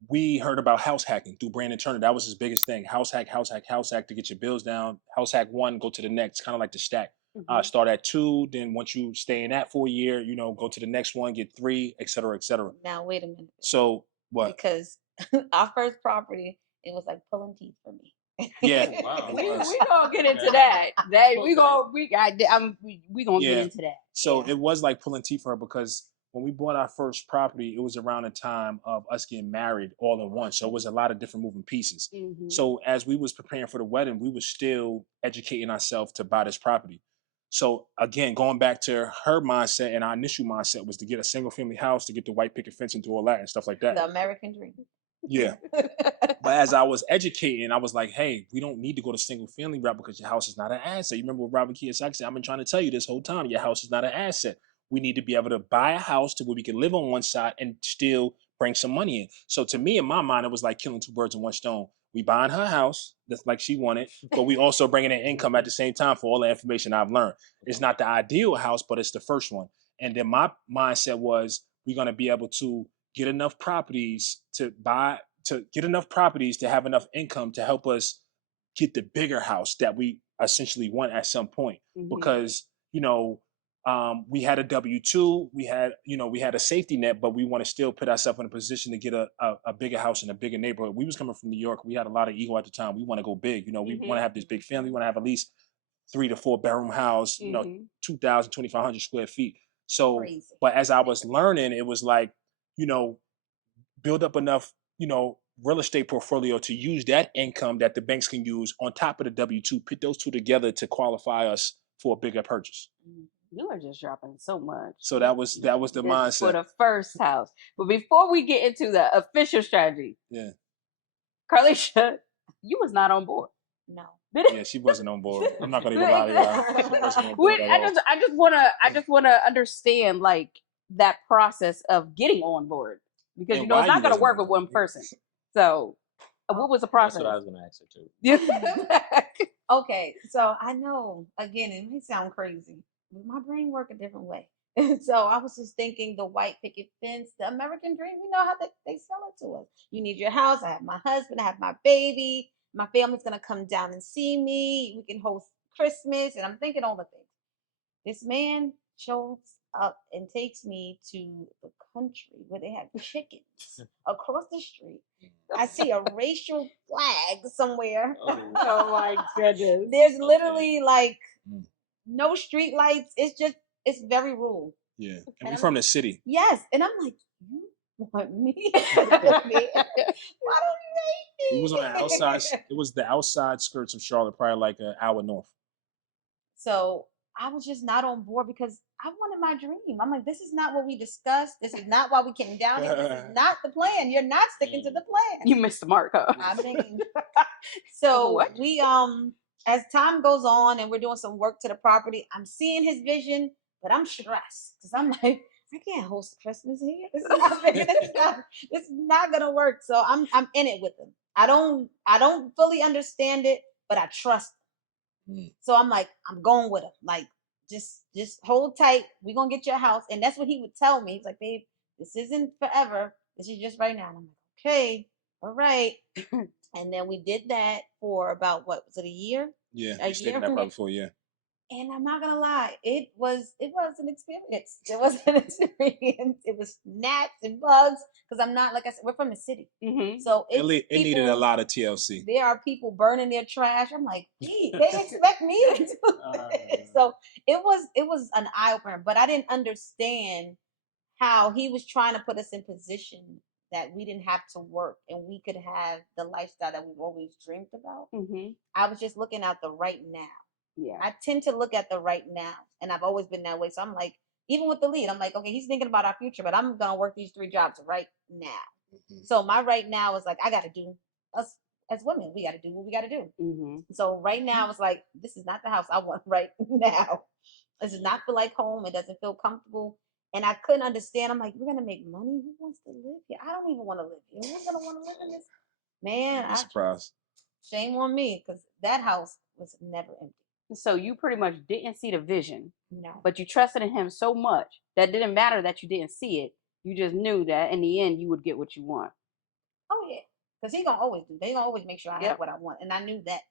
we heard about house hacking through Brandon Turner. That was his biggest thing. House hack, house hack, house hack to get your bills down. House hack one, go to the next, kind of like the stack. Start at 2, then once you stay in that for a year, go to the next one, get 3, et cetera, et cetera. Now wait a minute. So what? Because our first property, it was like pulling teeth for me. Yeah, Wow. We gonna get into that. We gonna get into that. So it was like pulling teeth for her, because when we bought our first property, it was around the time of us getting married all in one. So it was a lot of different moving pieces. So as we was preparing for the wedding, we was still educating ourselves to buy this property. So again, going back to her mindset, and our initial mindset was to get a single family house, to get the white picket fence and do all that and stuff like that. The American dream. Yeah. But as I was educating, I was like, hey, we don't need to go to single family route, because your house is not an asset. You remember what Robert Kiyosaki said? I've been trying to tell you this whole time, your house is not an asset. We need to be able to buy a house to where we can live on one side and still bring some money in. So to me, in my mind, it was like killing 2 birds with 1 stone. We buying her house, that's like she wanted, but we also bringing in income at the same time for all the information I've learned. It's not the ideal house, but it's the first one. And then my mindset was, we're going to be able to get enough properties to have enough income to help us get the bigger house that we essentially want at some point. Because we had a W-2, we had a safety net, but we want to still put ourselves in a position to get a bigger house in a bigger neighborhood. We was coming from New York. We had a lot of ego at the time. We want to go big. We want to have this big family. We want to have at least 3 to 4 bedroom house, 2,000, 2,500 square feet. So, Crazy. but as I was learning, it was like, build up enough, real estate portfolio to use that income that the banks can use on top of the W-2, put those two together to qualify us for a bigger purchase. You are just dropping so much. So that was the mindset for the first house. But before we get into the official strategy, Carlisha, you was not on board. No. Yeah, she wasn't on board. I'm not gonna even lie to y'all. She wasn't on board at all. I just wanna understand, like, that process of getting on board, because And it's why not you gonna wasn't work on with board. one person. So what was the That's process? what I was going to ask her too. Okay, so I know, again, it may sound crazy, but my brain work a different way. So I was just thinking the white picket fence, the American dream, how they sell it to us. You need your house. I have my husband, I have my baby, my family's gonna come down and see me. We can host Christmas, and I'm thinking all the things. This man shows up and takes me to the country where they have chickens across the street. I see a racial flag somewhere. Oh my goodness. There's literally like no street lights. It's very rural. Yeah. And we're from the city. Yes. And I'm like, you want me? Why don't you hate me? We was on the outside. It was the outside skirts of Charlotte, probably like an hour north. So I was just not on board because I wanted my dream. I'm like, this is not what we discussed. This is not why we came down here. This is not the plan. You're not sticking to the plan. You missed the mark, huh? I mean, so we as time goes on and we're doing some work to the property, I'm seeing his vision, but I'm stressed because I'm like, I can't host Christmas here. This is not gonna work. So I'm in it with him. I don't fully understand it, but I trust him. So I'm like, I'm going with him. Like, just hold tight. We're gonna get your house. And that's what he would tell me. He's like, babe, this isn't forever. This is just right now. And I'm like, okay, all right. And then we did that for about what was it, a year? Yeah, we stayed in that probably for a year. And I'm not gonna lie, it was an experience. It was an experience. It was gnats and bugs because I'm not, like I said, we're from the city, so it needed a lot of TLC. There are people burning their trash. I'm like, they expect me to do this. So it was an eye opener, but I didn't understand how he was trying to put us in position that we didn't have to work and we could have the lifestyle that we've always dreamed about. I was just looking at the right now. Yeah, I tend to look at the right now, and I've always been that way. So I'm like, even with the lead, I'm like, okay, he's thinking about our future, but I'm gonna work these 3 jobs right now. So my right now is like, I got to do us as women. We got to do what we got to do. So right now it's like, this is not the house I want right now. This does not feel like home. It doesn't feel comfortable. And I couldn't understand. I'm like, we're gonna make money. Who wants to live here? I don't even want to live here. Who's gonna want to live in this? Man, I'm surprised. Shame on me because that house was never empty. So you pretty much didn't see the vision. No. But you trusted in him so much that didn't matter that you didn't see it. You just knew that in the end you would get what you want. Oh yeah. Because he's gonna always do. They gonna always make sure I have what I want. And I knew that.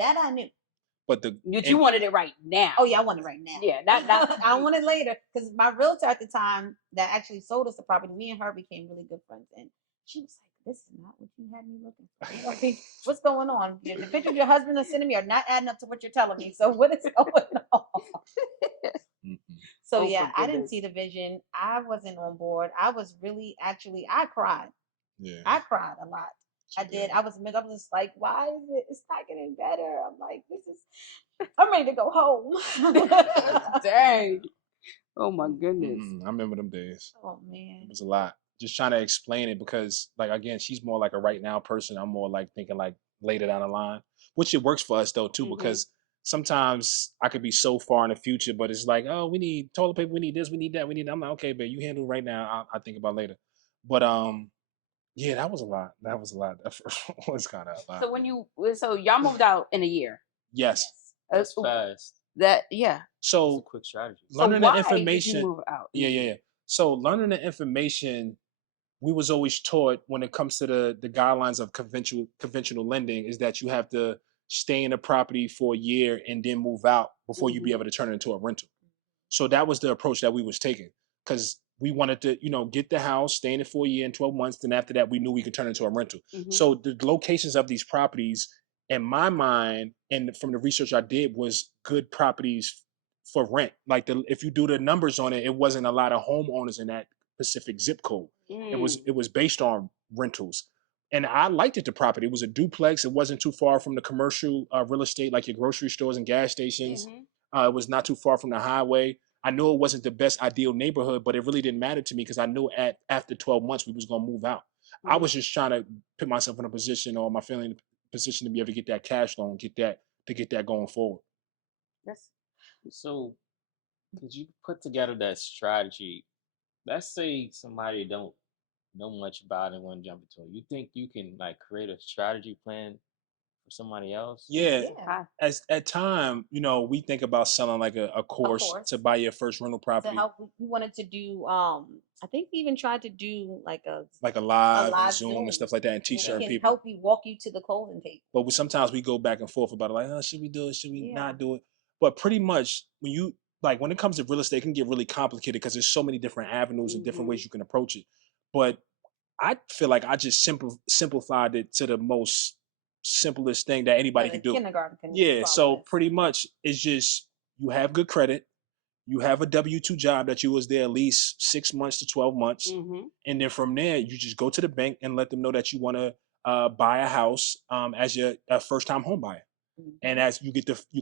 That I knew. But you wanted it right now. Oh yeah, I want it right now. Yeah, I don't want it later. Because my realtor at the time that actually sold us the property, me and her became really good friends. And she was like, this is not what you had me looking for. Like, what's going on? The pictures your husband is sending me are not adding up to what you're telling me. So what is going on? So yeah, I didn't see the vision. I wasn't on board. I was really I cried. Yeah. I cried a lot. I did. I was just like, why is it? It's not getting better. I'm like, I'm ready to go home. Dang. Oh my goodness. I remember them days. Oh man. It was a lot. Just trying to explain it because, like, again, she's more like a right now person. I'm more like thinking like later down the line, which it works for us though too, because sometimes I could be so far in the future, but it's like, oh, we need toilet paper, we need this, we need that, we need that. I'm like, okay, but you handle it right now. I'll think about later. But yeah, that was a lot. That was a lot. That was kind of a lot. So y'all moved out in a year. Yes. That's fast. So that's a quick strategy. Learning so the information. Did you move out? Yeah. So learning the information, we was always taught when it comes to the guidelines of conventional lending is that you have to stay in a property for a year and then move out before you be able to turn it into a rental. So that was the approach that we was taking because we wanted to, get the house, stay in it for a year and 12 months. Then after that, we knew we could turn it into a rental. So the locations of these properties, in my mind, and from the research I did, was good properties for rent. Like if you do the numbers on it, it wasn't a lot of homeowners in that specific zip code. It was based on rentals. And I liked it, the property. It was a duplex. It wasn't too far from the commercial real estate, like your grocery stores and gas stations. It was not too far from the highway. I know it wasn't the best ideal neighborhood, but it really didn't matter to me because I knew after 12 months we was going to move out. I was just trying to put myself in a position, or my family in a position, to be able to get that cash loan, get that going forward. So did you put together that strategy? Let's say somebody don't know much about it and want to jump into it. You think you can like create a strategy plan for somebody else. Yeah. Yeah. As at time, we think about selling like a course course. to buy your first rental To property, help, we wanted to do. I think we even tried to do like a like a live and live Zoom Zoom and stuff like that, and teach where certain we can people. help you walk you to the closing table. But sometimes we go back and forth about it, like, oh, should we do it? Should we Yeah. not do it? But pretty much when it comes to real estate, it can get really complicated because there's so many different avenues and different ways you can approach it. But I feel like I just simplified it to the most simplest thing that anybody can do. Kindergarten can Yeah, follow so this. pretty much it's just you have good credit, you have a W-2 job that you was there at least 6 months to 12 months, and then from there you just go to the bank and let them know that you want to buy a house as your first-time home buyer. And as you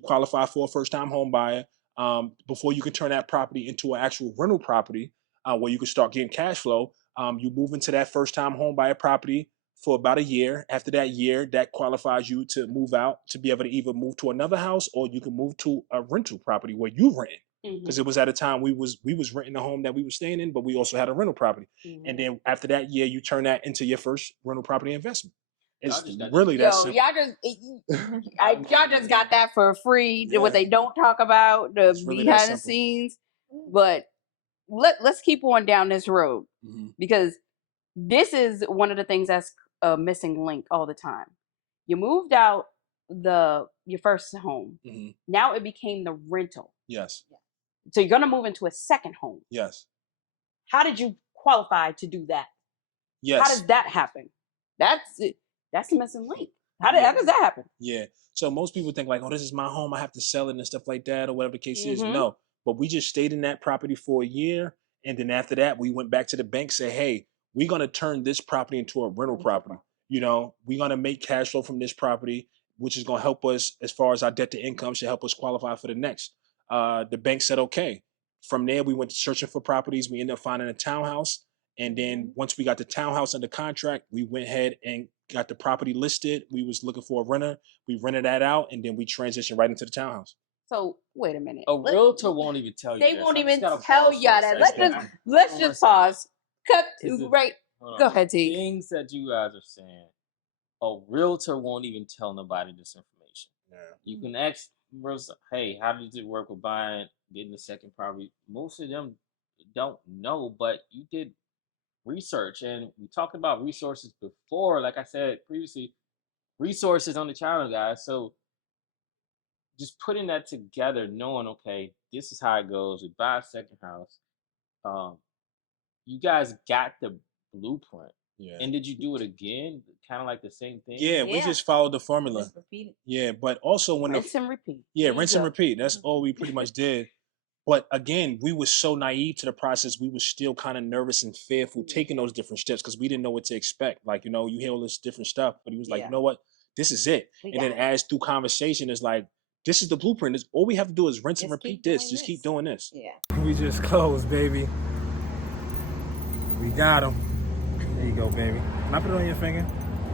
qualify for a first-time home buyer, before you can turn that property into an actual rental property where you can start getting cash flow. You move into that first-time home buyer property for about a year. After that year, that qualifies you to move out to be able to either move to another house or you can move to a rental property where you rent. Because it was at a time we was renting the home that we were staying in, but we also had a rental property. And then after that year, you turn that into your first rental property investment. It's really that simple. Y'all just got that for free. Yeah. What they don't talk about, the It's really that behind the simple. scenes. But let's keep on down this road because this is one of the things that's a missing link all the time. You moved out your first home. Now it became the rental. Yes. So you're gonna move into a second home. Yes. How did you qualify to do that? Yes. How does that happen? That's the missing link. How does that happen? Yeah. So most people think like, oh, this is my home, I have to sell it and stuff like that, or whatever the case is. No. But we just stayed in that property for a year. And then after that, we went back to the bank, say, hey, we're going to turn this property into a rental property. We're going to make cash flow from this property, which is going to help us as far as our debt to income should help us qualify for the next. The bank said, okay. From there, we went searching for properties. We ended up finding a townhouse. And then once we got the townhouse under contract, we went ahead and got the property listed. We was looking for a renter. We rented that out, and then we transitioned right into the townhouse. So wait a minute. A realtor won't even tell you. They this. won't I even just tell gotta y'all pause that. for a second. Let's just pause. Cut right. Hold on. Go ahead, T. Things that you guys are saying. A realtor won't even tell nobody this information. Yeah. You can ask, hey, how did it work with getting the second property? Most of them don't know, but you did research, and we talked about resources before. Like I said previously, resources on the channel, guys. So just putting that together, knowing, okay, this is how it goes. We buy a second house. You guys got the blueprint. Yeah. And did you do it again? Kind of like the same thing? Yeah, we just followed the formula. Just repeat it. Yeah, but also when Rinse and repeat. Yeah, rinse and repeat. That's all we pretty much did. But again, we were so naive to the process. We were still kind of nervous and fearful taking those different steps because we didn't know what to expect. Like, you hear all this different stuff, but he was like, you know what? This is it. And then as through conversation, it's like, this is the blueprint. All we have to do is rinse and repeat this. Just keep doing this. Yeah. We just closed, baby. We got him. There you go, baby. Can I put it on your finger?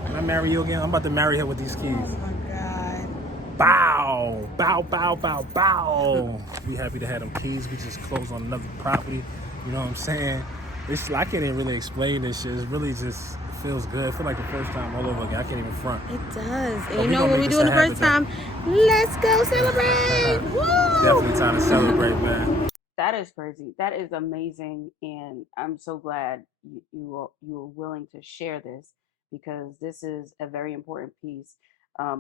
Can I marry you again? I'm about to marry her with these keys. Oh my God. Bow, bow, bow, bow, bow. We happy to have them keys. We just closed on another property. You know what I'm saying? I can't even really explain this shit. It's really just, it feels good. I feel like the first time all over again. I can't even front. It does. And But you we know gonna what make we this doing the a first habit, time? Let's go celebrate. Woo! Definitely time to celebrate, man. That is crazy. That is amazing, and I'm so glad you were willing to share this because this is a very important piece.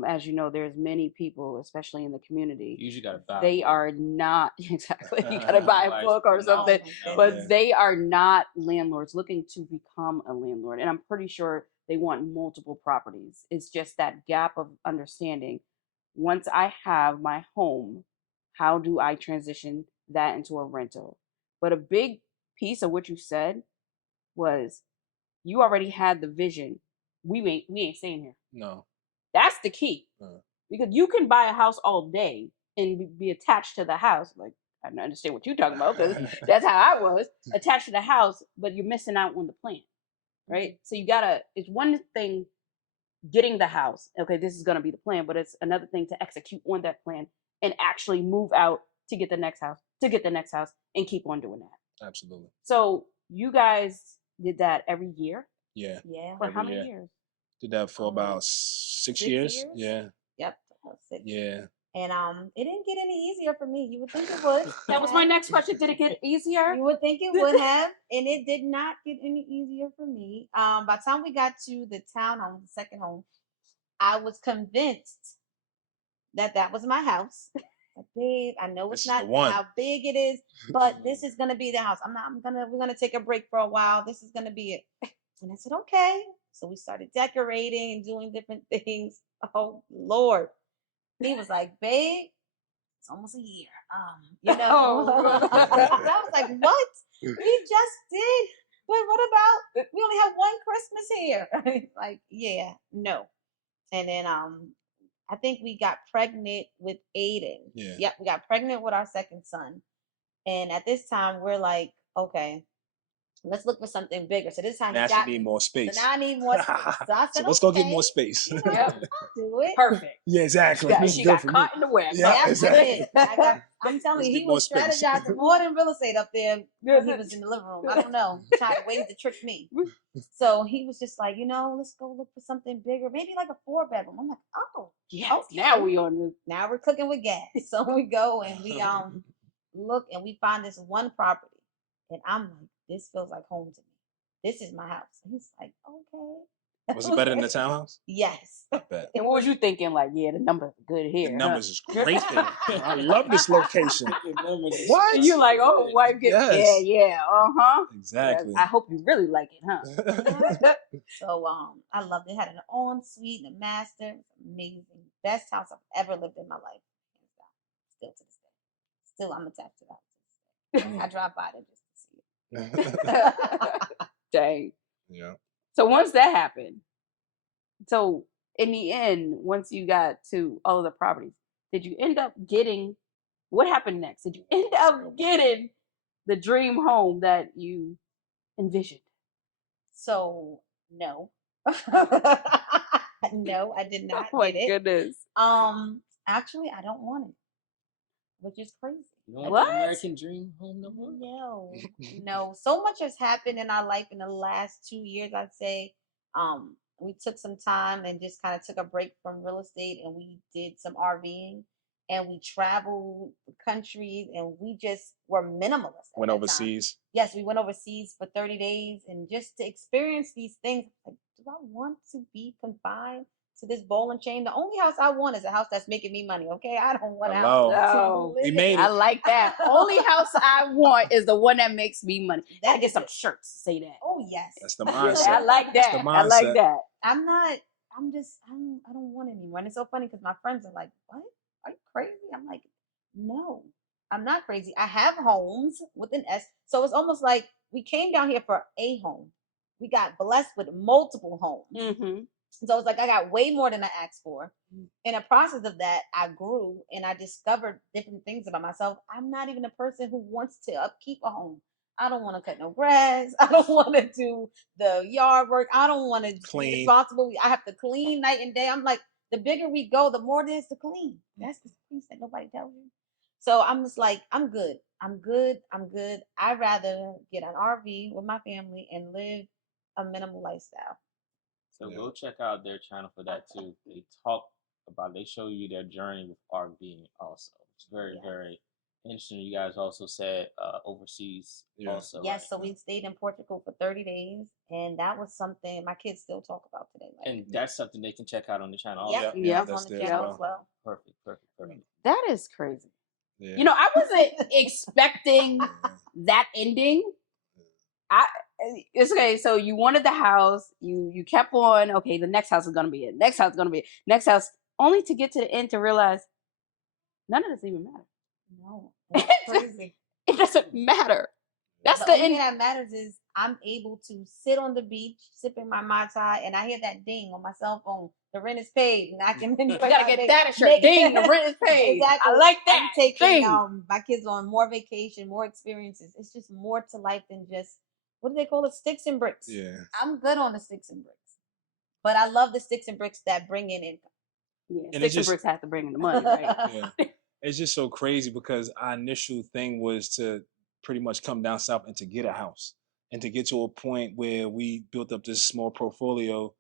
As you know, there's many people, especially in the community. You usually gotta buy. They are not exactly. You gotta buy a book or something, Oh, but they are not landlords looking to become a landlord, and I'm pretty sure they want multiple properties. It's just that gap of understanding. Once I have my home, how do I transition that into a rental? But a big piece of what you said was you already had the vision. We ain't staying here. No. That's the key. Because you can buy a house all day and be attached to the house. Like, I don't understand what you're talking about because that's how I was attached to the house, but you're missing out on the plan, right? So it's one thing getting the house. Okay, this is going to be the plan, but it's another thing to execute on that plan and actually move out to get the next house, and keep on doing that. Absolutely. So you guys did that every year? Yeah. Yeah. For how Every many year. years? Did that for about 6 years. Yeah. I was 6. Yeah. And it didn't get any easier for me. You would think it would. That was my next question. Did it get easier? You would think it would have, and it did not get any easier for me. By the time we got to the townhome, the second home, I was convinced that was my house. Like, babe, I know This it's is the not one. how big it is, but this is gonna be the house. We're gonna take a break for a while. This is gonna be it. And I said, okay. So we started decorating and doing different things. Oh Lord. He was like, babe, it's almost a year. You know. Oh. I was like, what? We just did. But what about we only have one Christmas here? Like, yeah, no. And then I think we got pregnant with Aiden. Yeah. Yep, we got pregnant with our second son. And at this time, we're like, okay, let's look for something bigger. So this time Now he she got need me. more space. So now I need more space. So I So said, let's go get okay, more space. you know, Yep. I'll do it. Perfect. Yeah, exactly. Yeah, she Good got for me. caught in the web. Yeah, That's exactly. it. I'm telling Let's you, get he more was space. strategizing more than real estate up there when he was in the living room. I don't know, trying to ways to trick me. So he was just like, let's go look for something bigger, maybe like a 4-bedroom. I'm like, oh, Yes. okay. Now we on the. Now we're cooking with gas. So we go and we look and we find this one property, and I'm like, this feels like home to me. This is my house. And he's like, okay. Was it better than the townhouse? Yes. I bet. And what was you thinking? Like, yeah, the numbers are good here. The numbers is great there. I love this location. What? And you're like, oh, wife, Yes. yeah, Exactly. I hope you really like it, huh? So I loved it. It had an ensuite and a master. It was amazing. Best house I've ever lived in my life. Still to this day. Still, I'm attached to that house. I drive by there just to see it. Dang. Yeah. So once that happened, so in the end, once you got to all of the properties, did you end up getting, what happened next? Did you end up getting the dream home that you envisioned? So no. No, I did not Oh my get it. goodness. Actually I don't want it. Which is crazy. You don't want What? the American dream home no more? No. So much has happened in our life in the last 2 years, I'd say. We took some time and just kind of took a break from real estate, and we did some RVing, and we traveled the countries, and we just were minimalists. Went overseas. Yes, we went overseas for 30 days, and just to experience these things. Like, do I want to be confined to this ball and chain? The only house I want is a house that's making me money. Okay, I don't want a house. No, we made it. I like that. Only house I want is the one that makes me money. Gotta get some shirts to say that. Oh yes, That's the mindset. I like that. That's the I like mindset. that. I don't want anymore. And it's so funny because my friends are like, what? Are you crazy? I'm like, no, I'm not crazy. I have homes with an S. So it's almost like we came down here for a home. We got blessed with multiple homes. Mm-hmm. So it's like I got way more than I asked for. In the process of that, I grew and I discovered different things about myself. I'm not even a person who wants to upkeep a home. I don't want to cut no grass. I don't want to do the yard work. I don't want to be responsible. I have to clean night and day. I'm like, the bigger we go, the more there's to clean. That's the piece that nobody tells you. So I'm just like, I'm good. I'm good. I'd rather get an RV with my family and live a minimal lifestyle. So go check out their channel for that too. They show you their journey with RVing also. It's very, very interesting. You guys also said overseas also. Yes, right? so we stayed in Portugal for 30 days, and that was something my kids still talk about today. Like, And that's something they can check out on the channel yeah, also. Yeah, that's on the channel as well. Perfect. That is crazy. Yeah. You know, I wasn't expecting that ending. It's okay. So you wanted the house. You kept on. Okay, the next house is gonna be it. Next house is gonna be it. Next house. Only to get to the end to realize none of this even matters. No, that's crazy. It doesn't matter. That's the the only end. thing that matters is I'm able to sit on the beach sipping my Mai Tai, and I hear that ding on my cell phone. The rent is paid, and I can enjoy. You gotta get that shirt. Ding, the rent is paid. Exactly. I like that. I'm taking Ding. my kids on more vacation, more experiences. It's just more to life than just, what do they call it? Sticks and bricks. Yeah. I'm good on the sticks and bricks, but I love the sticks and bricks that bring in income. Yeah, And sticks and bricks have to bring in the money, right? Yeah. It's just so crazy because our initial thing was to pretty much come down south and to get a house and to get to a point where we built up this small portfolio,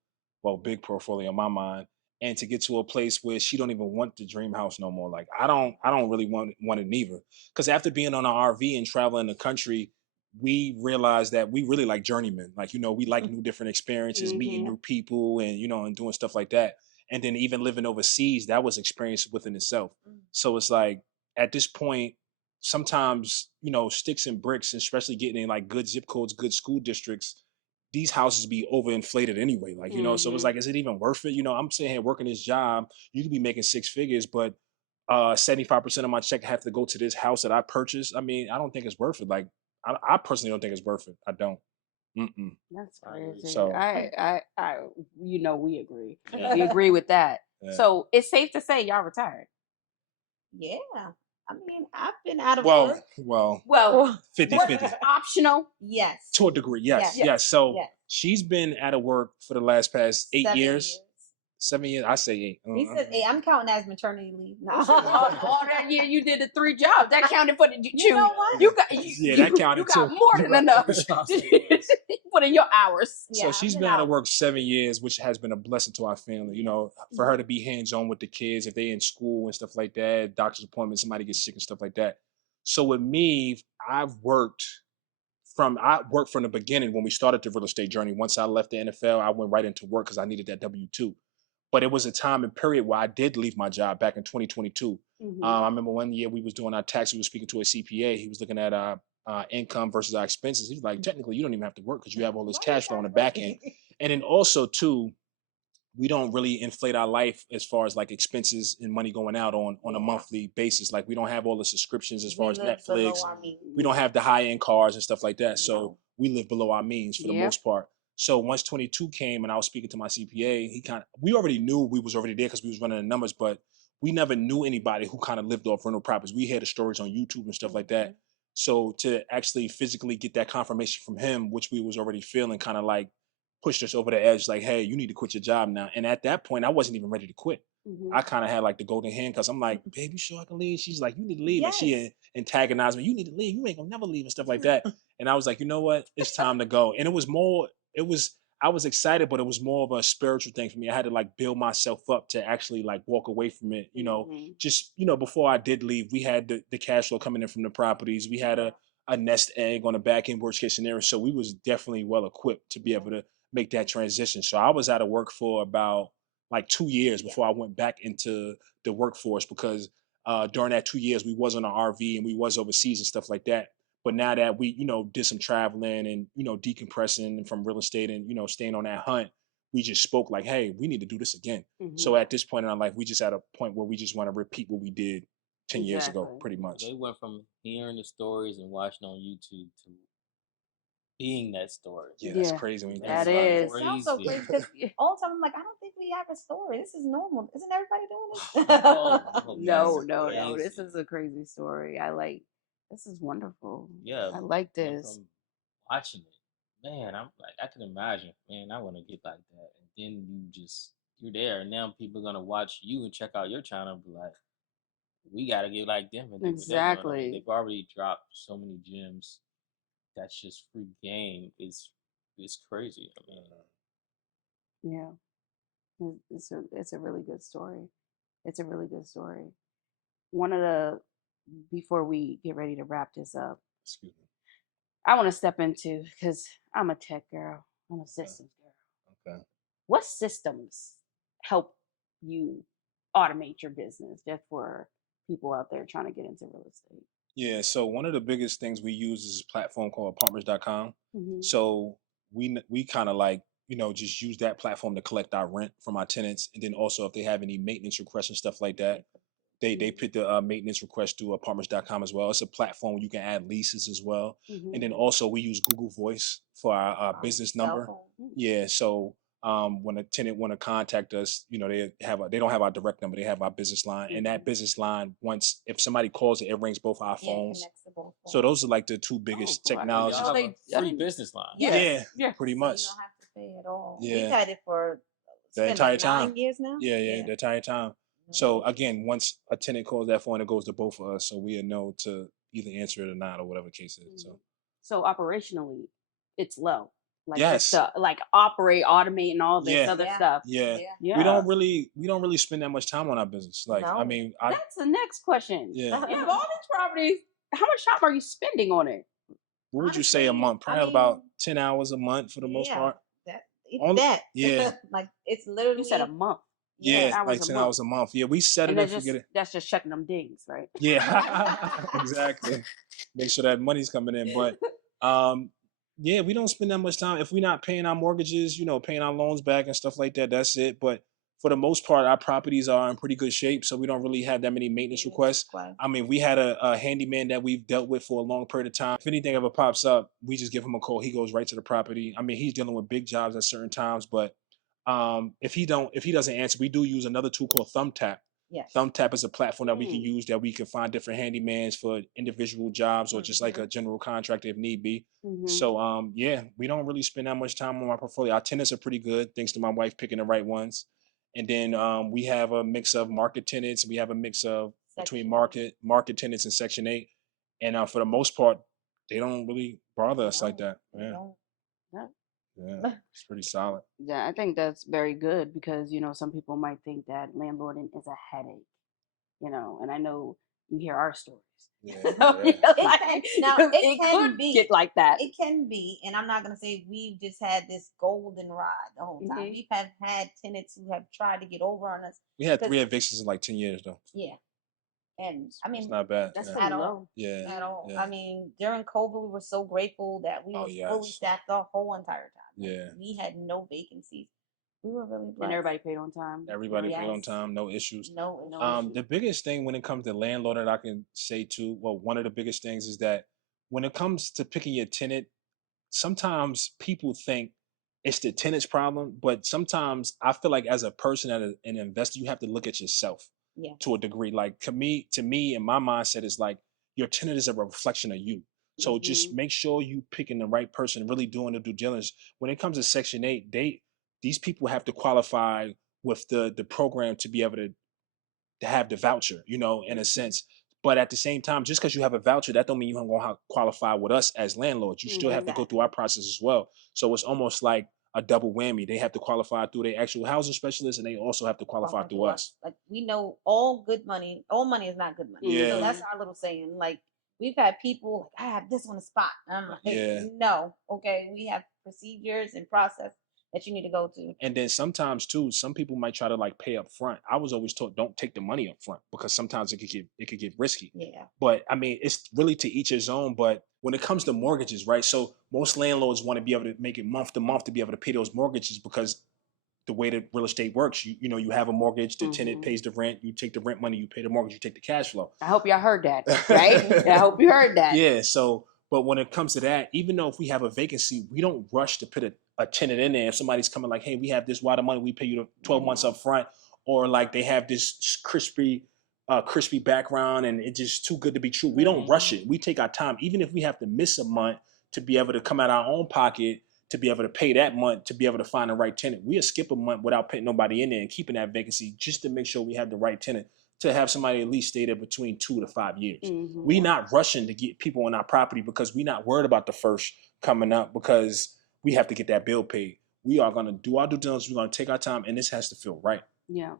well, big portfolio in my mind, and to get to a place where she don't even want the dream house no more. Like I don't really want it neither. Because after being on an RV and traveling the country, we realized that we really like journeymen. Like, we like new different experiences, meeting new people, and and doing stuff like that. And then even living overseas, that was experience within itself. So it's like at this point, sometimes, sticks and bricks, especially getting in like good zip codes, good school districts, these houses be overinflated anyway. Like, so it's like, is it even worth it? I'm sitting here working this job. You could be making six figures, but 75% of my check have to go to this house that I purchased. I mean, I don't think it's worth it. Like, I personally don't think it's worth it. I don't. Mm-mm. That's crazy. So We agree. Yeah. We agree with that. Yeah. So it's safe to say y'all retired. Yeah. I mean, I've been out of Well, work. Well, 50-50. Optional. Yes. To a degree, yes. So she's been out of work for the past 8 years. 7 years. I say 8. He said 8. I'm counting as maternity leave. No. All that year you did the 3 jobs. That counted for the You know what? You got that counted you got too. more than enough. Put in your hours. So she's been out of work 7 years, which has been a blessing to our family. For her to be hands-on with the kids, if they're in school and stuff like that, doctor's appointments, somebody gets sick and stuff like that. So with me, I worked from the beginning when we started the real estate journey. Once I left the NFL, I went right into work because I needed that W-2. But it was a time and period where I did leave my job back in 2022. I remember one year we was doing our tax. We were speaking to a CPA. He was looking at our income versus our expenses. He was like, technically, you don't even have to work because you have all this cash flow on the back end. And then also, too, we don't really inflate our life as far as like expenses and money going out on a monthly basis. Like we don't have all the subscriptions as far as Netflix. We don't have the high end cars and stuff like that. So we live below our means for the most part. So once 22 came and I was speaking to my CPA, we already knew we was already there because we was running the numbers, but we never knew anybody who kind of lived off rental properties. We heard the stories on YouTube and stuff like that. So to actually physically get that confirmation from him, which we was already feeling, kind of like pushed us over the edge, like, hey, you need to quit your job now. And at that point, I wasn't even ready to quit. I kind of had like the golden hand because I'm like, baby, sure I can leave? She's like, you need to leave. And she antagonized me. You need to leave. You ain't gonna never leave and stuff like that. And I was like, you know what? It's time to go. And I was excited, but it was more of a spiritual thing for me. I had to like build myself up to actually like walk away from it. Just, before I did leave, we had the cash flow coming in from the properties. We had a nest egg on the back end, worst case scenario. So we was definitely well equipped to be able to make that transition. So I was out of work for about like 2 years before I went back into the workforce because during that 2 years we was on an RV and we was overseas and stuff like that. But now that we, did some traveling and, decompressing from real estate and, staying on that hunt, we just spoke like, hey, we need to do this again. So at this point in our life, we just at a point where we just want to repeat what we did 10 years ago, pretty much. They went from hearing the stories and watching on YouTube to being that story. Yeah, that's crazy. When you That think about It sounds so crazy because all the time I'm like, I don't think we have a story. This is normal. Isn't everybody doing this? No. This is a crazy story. This is wonderful. Yeah, I like this. From watching it, man, I'm like, I can imagine, man, I want to get like that. And then you're there, and now people are gonna watch you and check out your channel and be like, we gotta get like them. And Exactly. they've already dropped so many gems. That's just free game. It's crazy. I mean, Yeah, it's a really good story. It's a really good story. Before we get ready to wrap this up, excuse me. I want to step into, because I'm a tech girl, I'm a systems girl. Okay. What systems help you automate your business, just for people out there trying to get into real estate? Yeah, so one of the biggest things we use is a platform called apartments.com. So we kind of like, just use that platform to collect our rent from our tenants. And then also if they have any maintenance requests and stuff like that, they put the maintenance request through apartments.com as well. It's a platform where you can add leases as well. And then also we use Google Voice for our business number. Yeah, so when a tenant want to contact us, they don't have our direct number, they have our business line. And that business line, if somebody calls it rings both our phones. So those are like the two biggest technologies. Y'all have a free business line. Yeah, pretty much. So you don't have to pay at all. Yeah. We've had it for the entire like time. 9 years now. Yeah, the entire time. So again, once a tenant calls that phone, it goes to both of us, so we know to either answer it or not, or whatever the case is. So operationally, it's low. like Yes. just to like operate, automate, and all this Yeah. other Yeah. stuff. Yeah. Yeah. We don't really spend that much time on our business. Like, I No. mean, That's the next question. yeah. You have all these properties. How much time are you spending on it? What would you say a Honestly, month? I Probably about mean, 10 hours a month for the most yeah, part. that it's Only, that. yeah, Like it's You said a literally month. yeah. yeah, 10 like hours a 10 month. hours a month. Yeah, we set And it and forget it. that's just checking them dings, right? Yeah, exactly. Make sure that money's coming in. But yeah, we don't spend that much time. If we're not paying our mortgages, paying our loans back and stuff like that, that's it. But for the most part, our properties are in pretty good shape, so we don't really have that many maintenance requests. I mean, we had a handyman that we've dealt with for a long period of time. If anything ever pops up, we just give him a call. He goes right to the property. I mean, he's dealing with big jobs at certain times, but if he doesn't answer, we do use another tool called Thumbtack. Yes. Thumbtack is a platform that we can use that we can find different handymans for individual jobs or just like Mhm. a general contractor if need be. Mhm. So yeah, we don't really spend that much time on our portfolio. Our tenants are pretty good, thanks to my wife picking the right ones. And then we have a mix of market tenants. We have a mix of between Section market tenants and Section 8. And for the most part, they don't really bother us like No, that. they Yeah, don't. yeah, it's pretty solid. Yeah, I think that's very good because some people might think that landlording is a headache, and I know you hear our stories. Yeah, So, yeah. It can could be. get like that. It can be, and I'm not gonna say we've just had this golden ride the whole time. Mhm. We've had tenants who have tried to get over on us. We had because- 3 evictions in like 10 years though. Yeah, and I It's mean, not bad. That's Yeah. pretty at all. low. Yeah. At all. Yeah. I mean, during COVID, we were so grateful that we Oh, were fully yes. staffed the whole entire time. Like, Yeah. we had no vacancies. We were really blessed. And everybody paid on time. Everybody paid on Yes. time, no issues. No, The biggest thing when it comes to landlord that I can say too, well, one of the biggest things is that when it comes to picking your tenant, sometimes people think it's the tenant's problem, but sometimes I feel like as a person, as an investor, you have to look at yourself Yeah. to a degree. Like to me, and my mindset is like your tenant is a reflection of you. So just Mhm. make sure you picking the right person, really doing the due diligence. When it comes to Section 8, these people have to qualify with the program to be able to have the voucher, in a sense. But at the same time, just because you have a voucher, that don't mean you're going to qualify with us as landlords. You still have to go through our process as well. So it's almost like a double whammy. They have to qualify through their actual housing specialist, and they also have to qualify through us. Like we know all money is not good money. Yeah. So that's our little saying. Like we've had people like, I have this on the spot. And I'm like, Yeah. no, okay, we have procedures and process that you need to go to. And then sometimes too, some people might try to like pay up front. I was always taught don't take the money up front because sometimes it could get risky. Yeah. But I mean, it's really to each his own. But when it comes to mortgages, right? So most landlords want to be able to make it month to month to be able to pay those mortgages because the way that real estate works, you have a mortgage, the tenant pays the rent, you take the rent money, you pay the mortgage, you take the cash flow. I hope y'all heard that, right? I hope you heard that. Yeah. So, but when it comes to that, even though if we have a vacancy, we don't rush to put a tenant in there. If somebody's coming like, hey, we have this wad of money, we pay you the 12 months up front, or like they have this crispy background and it's just too good to be true. We don't rush it. We take our time, even if we have to miss a month to be able to come out our own pocket to be able to pay that month to be able to find the right tenant. We'll skip a month without putting nobody in there and keeping that vacancy just to make sure we have the right tenant to have somebody at least stay there between 2 to 5 years. Mhm. We're not rushing to get people on our property because we're not worried about the first coming up because we have to get that bill paid. We are going to do our due diligence. We're going to take our time, and this has to feel right. Yeah.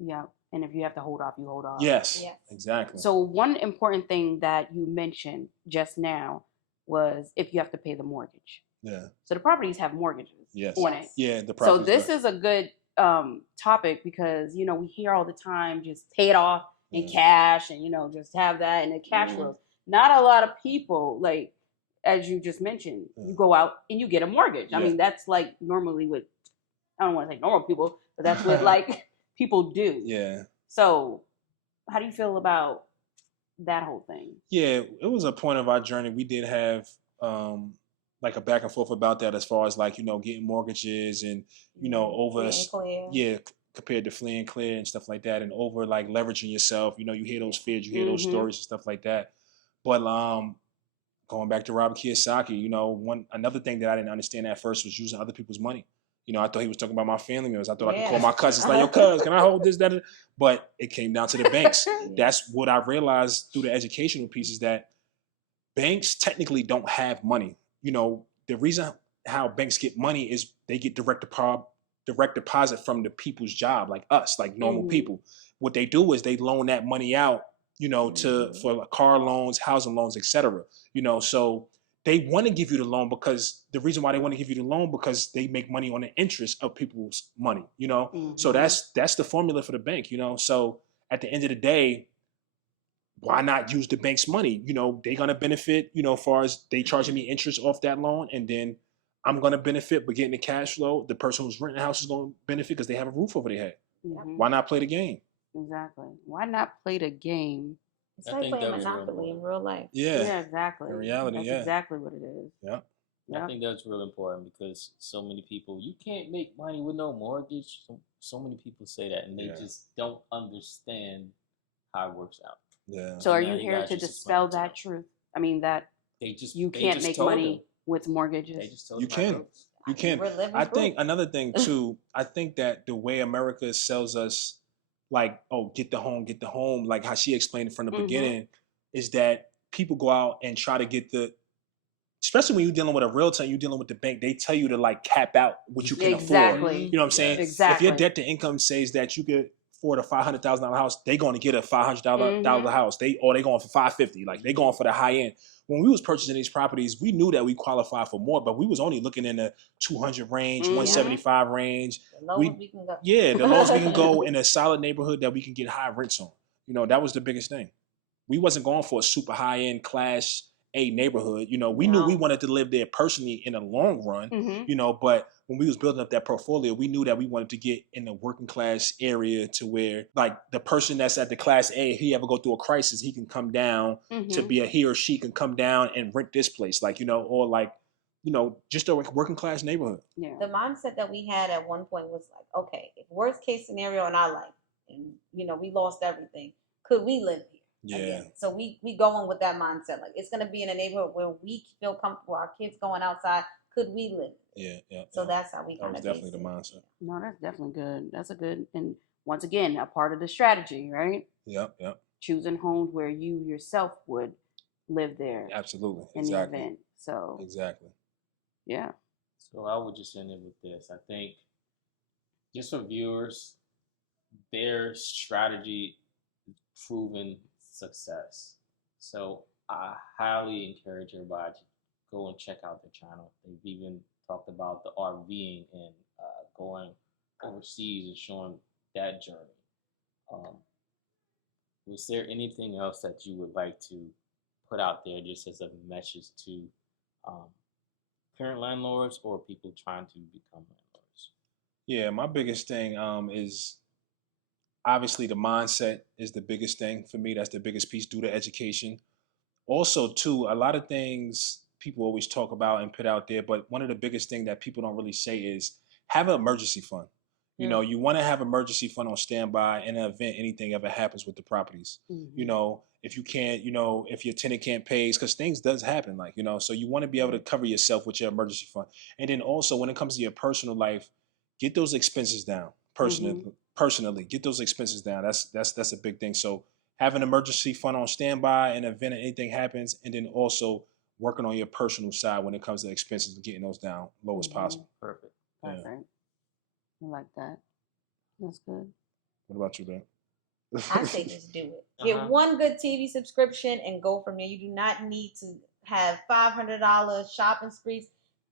Yeah. And if you have to hold off, you hold off. Yes, exactly. So one important thing that you mentioned just now was if you have to pay the mortgage. Yeah. So the properties have mortgages on it. Yeah, the So properties this do. is a good topic because we hear all the time just pay it off in cash and just have that and the cash flows. Not a lot of people, like as you just mentioned, you go out and you get a mortgage. I mean, that's like normally what I don't want to say normal people, but that's what like people do. Yeah. So how do you feel about that whole thing? Yeah, it was a point of our journey. We did have like a back and forth about that as far as like, getting mortgages and, over, compared to free and clear and stuff like that and over like leveraging yourself. You hear those fears, you hear those stories and stuff like that. But going back to Robert Kiyosaki, another thing that I didn't understand at first was using other people's money. I thought he was talking about my family members. I thought I could call my cousins like, yo, cuz, can I hold this, that? But it came down to the banks. That's what I realized through the educational piece is that banks technically don't have money. The reason how banks get money is they get direct deposit from the people's job, like us, like normal people. What they do is they loan that money out, for car loans, housing loans, etc. So they want to give you the loan because the reason why they want to give you the loan because they make money on the interest of people's money. So that's the formula for the bank. So at the end of the day, why not use the bank's money? They're gonna benefit, as far as they charging me interest off that loan, and then I'm gonna benefit by getting the cash flow. The person who's renting the house is gonna benefit because they have a roof over their head. Why not play the game? Exactly. Why not play the game? It's like playing Monopoly in real life. Yeah, exactly. In reality, that's yeah, exactly what it is. Yeah. I think that's real important because so many people, you can't make money with no mortgage. So many people say that, and they just don't understand how it works out. Yeah. So are you here to dispel that truth? I mean, that you can't make money with mortgages. They just told you can. You can. I think another thing too. I think that the way America sells us, like, oh, get the home, like how she explained it from the beginning, is that people go out and try to get especially when you're dealing with a realtor, you're dealing with the bank, they tell you to like cap out what you can afford. You know what I'm saying? Exactly. If your debt to income says that you could afford a $500,000 house, they're going to get a $500,000 house. They going for $550,000. Like they going for the high end. When we was purchasing these properties, we knew that we qualified for more, but we was only looking in the 200 range, 175 range. The lowest we can go. Yeah, the lowest we can go in a solid neighborhood that we can get high rents on. That was the biggest thing. We wasn't going for a super high end class A neighborhood. We knew we wanted to live there personally in the long run, but when we was building up that portfolio, we knew that we wanted to get in the working class area to where like the person that's at the class A, if he ever go through a crisis, he can come down to be he or she can come down and rent this place, like, or like, just a working class neighborhood. Yeah. The mindset that we had at one point was like, okay, if worst case scenario in our life and, we lost everything, could we live here? Yeah. Again. So we going with that mindset. Like it's gonna be in a neighborhood where we feel comfortable. Our kids going outside. Could we live? Yeah. So that's how we kind of definitely the mindset. No, that's definitely good. That's a good, and once again, a part of the strategy, right? Yep. Choosing homes where you yourself would live there. Absolutely. In the event. So exactly. Yeah. So I would just end it with this. I think just for viewers, their strategy proven success. So I highly encourage everybody to go and check out their channel. They've even talked about the RVing and going overseas and showing that journey. Was there anything else that you would like to put out there just as a message to current landlords or people trying to become landlords? Yeah, my biggest thing is obviously the mindset is the biggest thing for me. That's the biggest piece due to education. Also, too, a lot of things people always talk about and put out there, but one of the biggest things that people don't really say is have an emergency fund. You want to have emergency fund on standby in an event anything ever happens with the properties. If you can't, if your tenant can't pay, because things does happen, like, so you want to be able to cover yourself with your emergency fund. And then also when it comes to your personal life, get those expenses down personally, get those expenses down. That's a big thing. So have an emergency fund on standby in the event anything happens, and then also working on your personal side when it comes to expenses and getting those down low as possible. Perfect. That's right. I like that. That's good. What about you, Ben? I say just do it. Get one good TV subscription and go from there. You do not need to have $500 shopping sprees.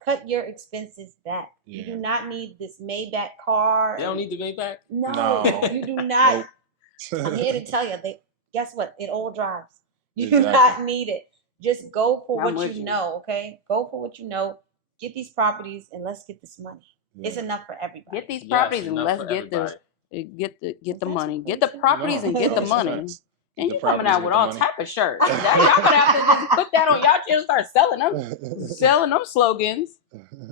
Cut your expenses back. You do not need this Maybach car. They don't need the Maybach? No, you do not. I'm here to tell you. Guess what? It all drives. You do not need it. Just go for what you know, okay? Go for what you know. Get these properties and let's get this money. It's enough for everybody. Get these properties and let's get the money. Get the properties and get the money. And you coming out with all type of shirts. Y'all gonna have to just put that on y'all channel, start selling them slogans.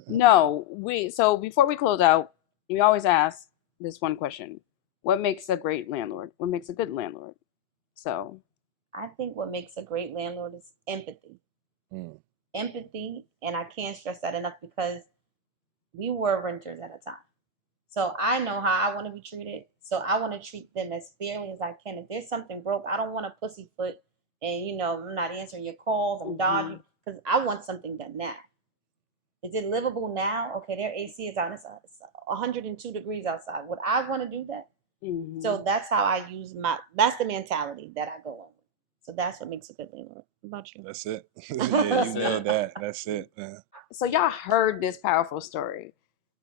No, so before we close out, we always ask this one question: what makes a great landlord? What makes a good landlord? So I think what makes a great landlord is empathy. Empathy, and I can't stress that enough because we were renters at a time. So I know how I want to be treated. So I want to treat them as fairly as I can. If there's something broke, I don't want to pussyfoot and, I'm not answering your calls. I'm dodging because I want something done now. Is it livable now? Okay, their AC is on. It's 102 degrees outside. Would I want to do that? Mhm. So that's how I use that's the mentality that I go on with. So that's what makes a good landlord. What about you? That's it. Yeah, That's you nailed it. that. That's it, man. So y'all heard this powerful story.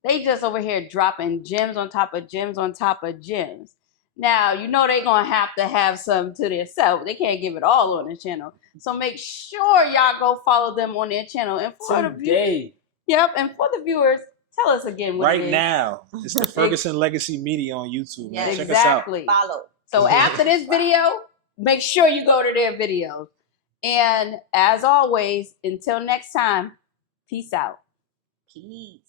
They just over here dropping gems on top of gems on top of gems. Now, you know they're going to have some to themselves. They can't give it all on the channel. So make sure y'all go follow them on their channel. And for the Today. and for the viewers, tell us again what it Right is. now, it's the Ferguson Legacy Media on YouTube, man. Yes, Check us out. Exactly. Follow. So after this video, make sure you go to their videos. And as always, until next time, peace out. Peace.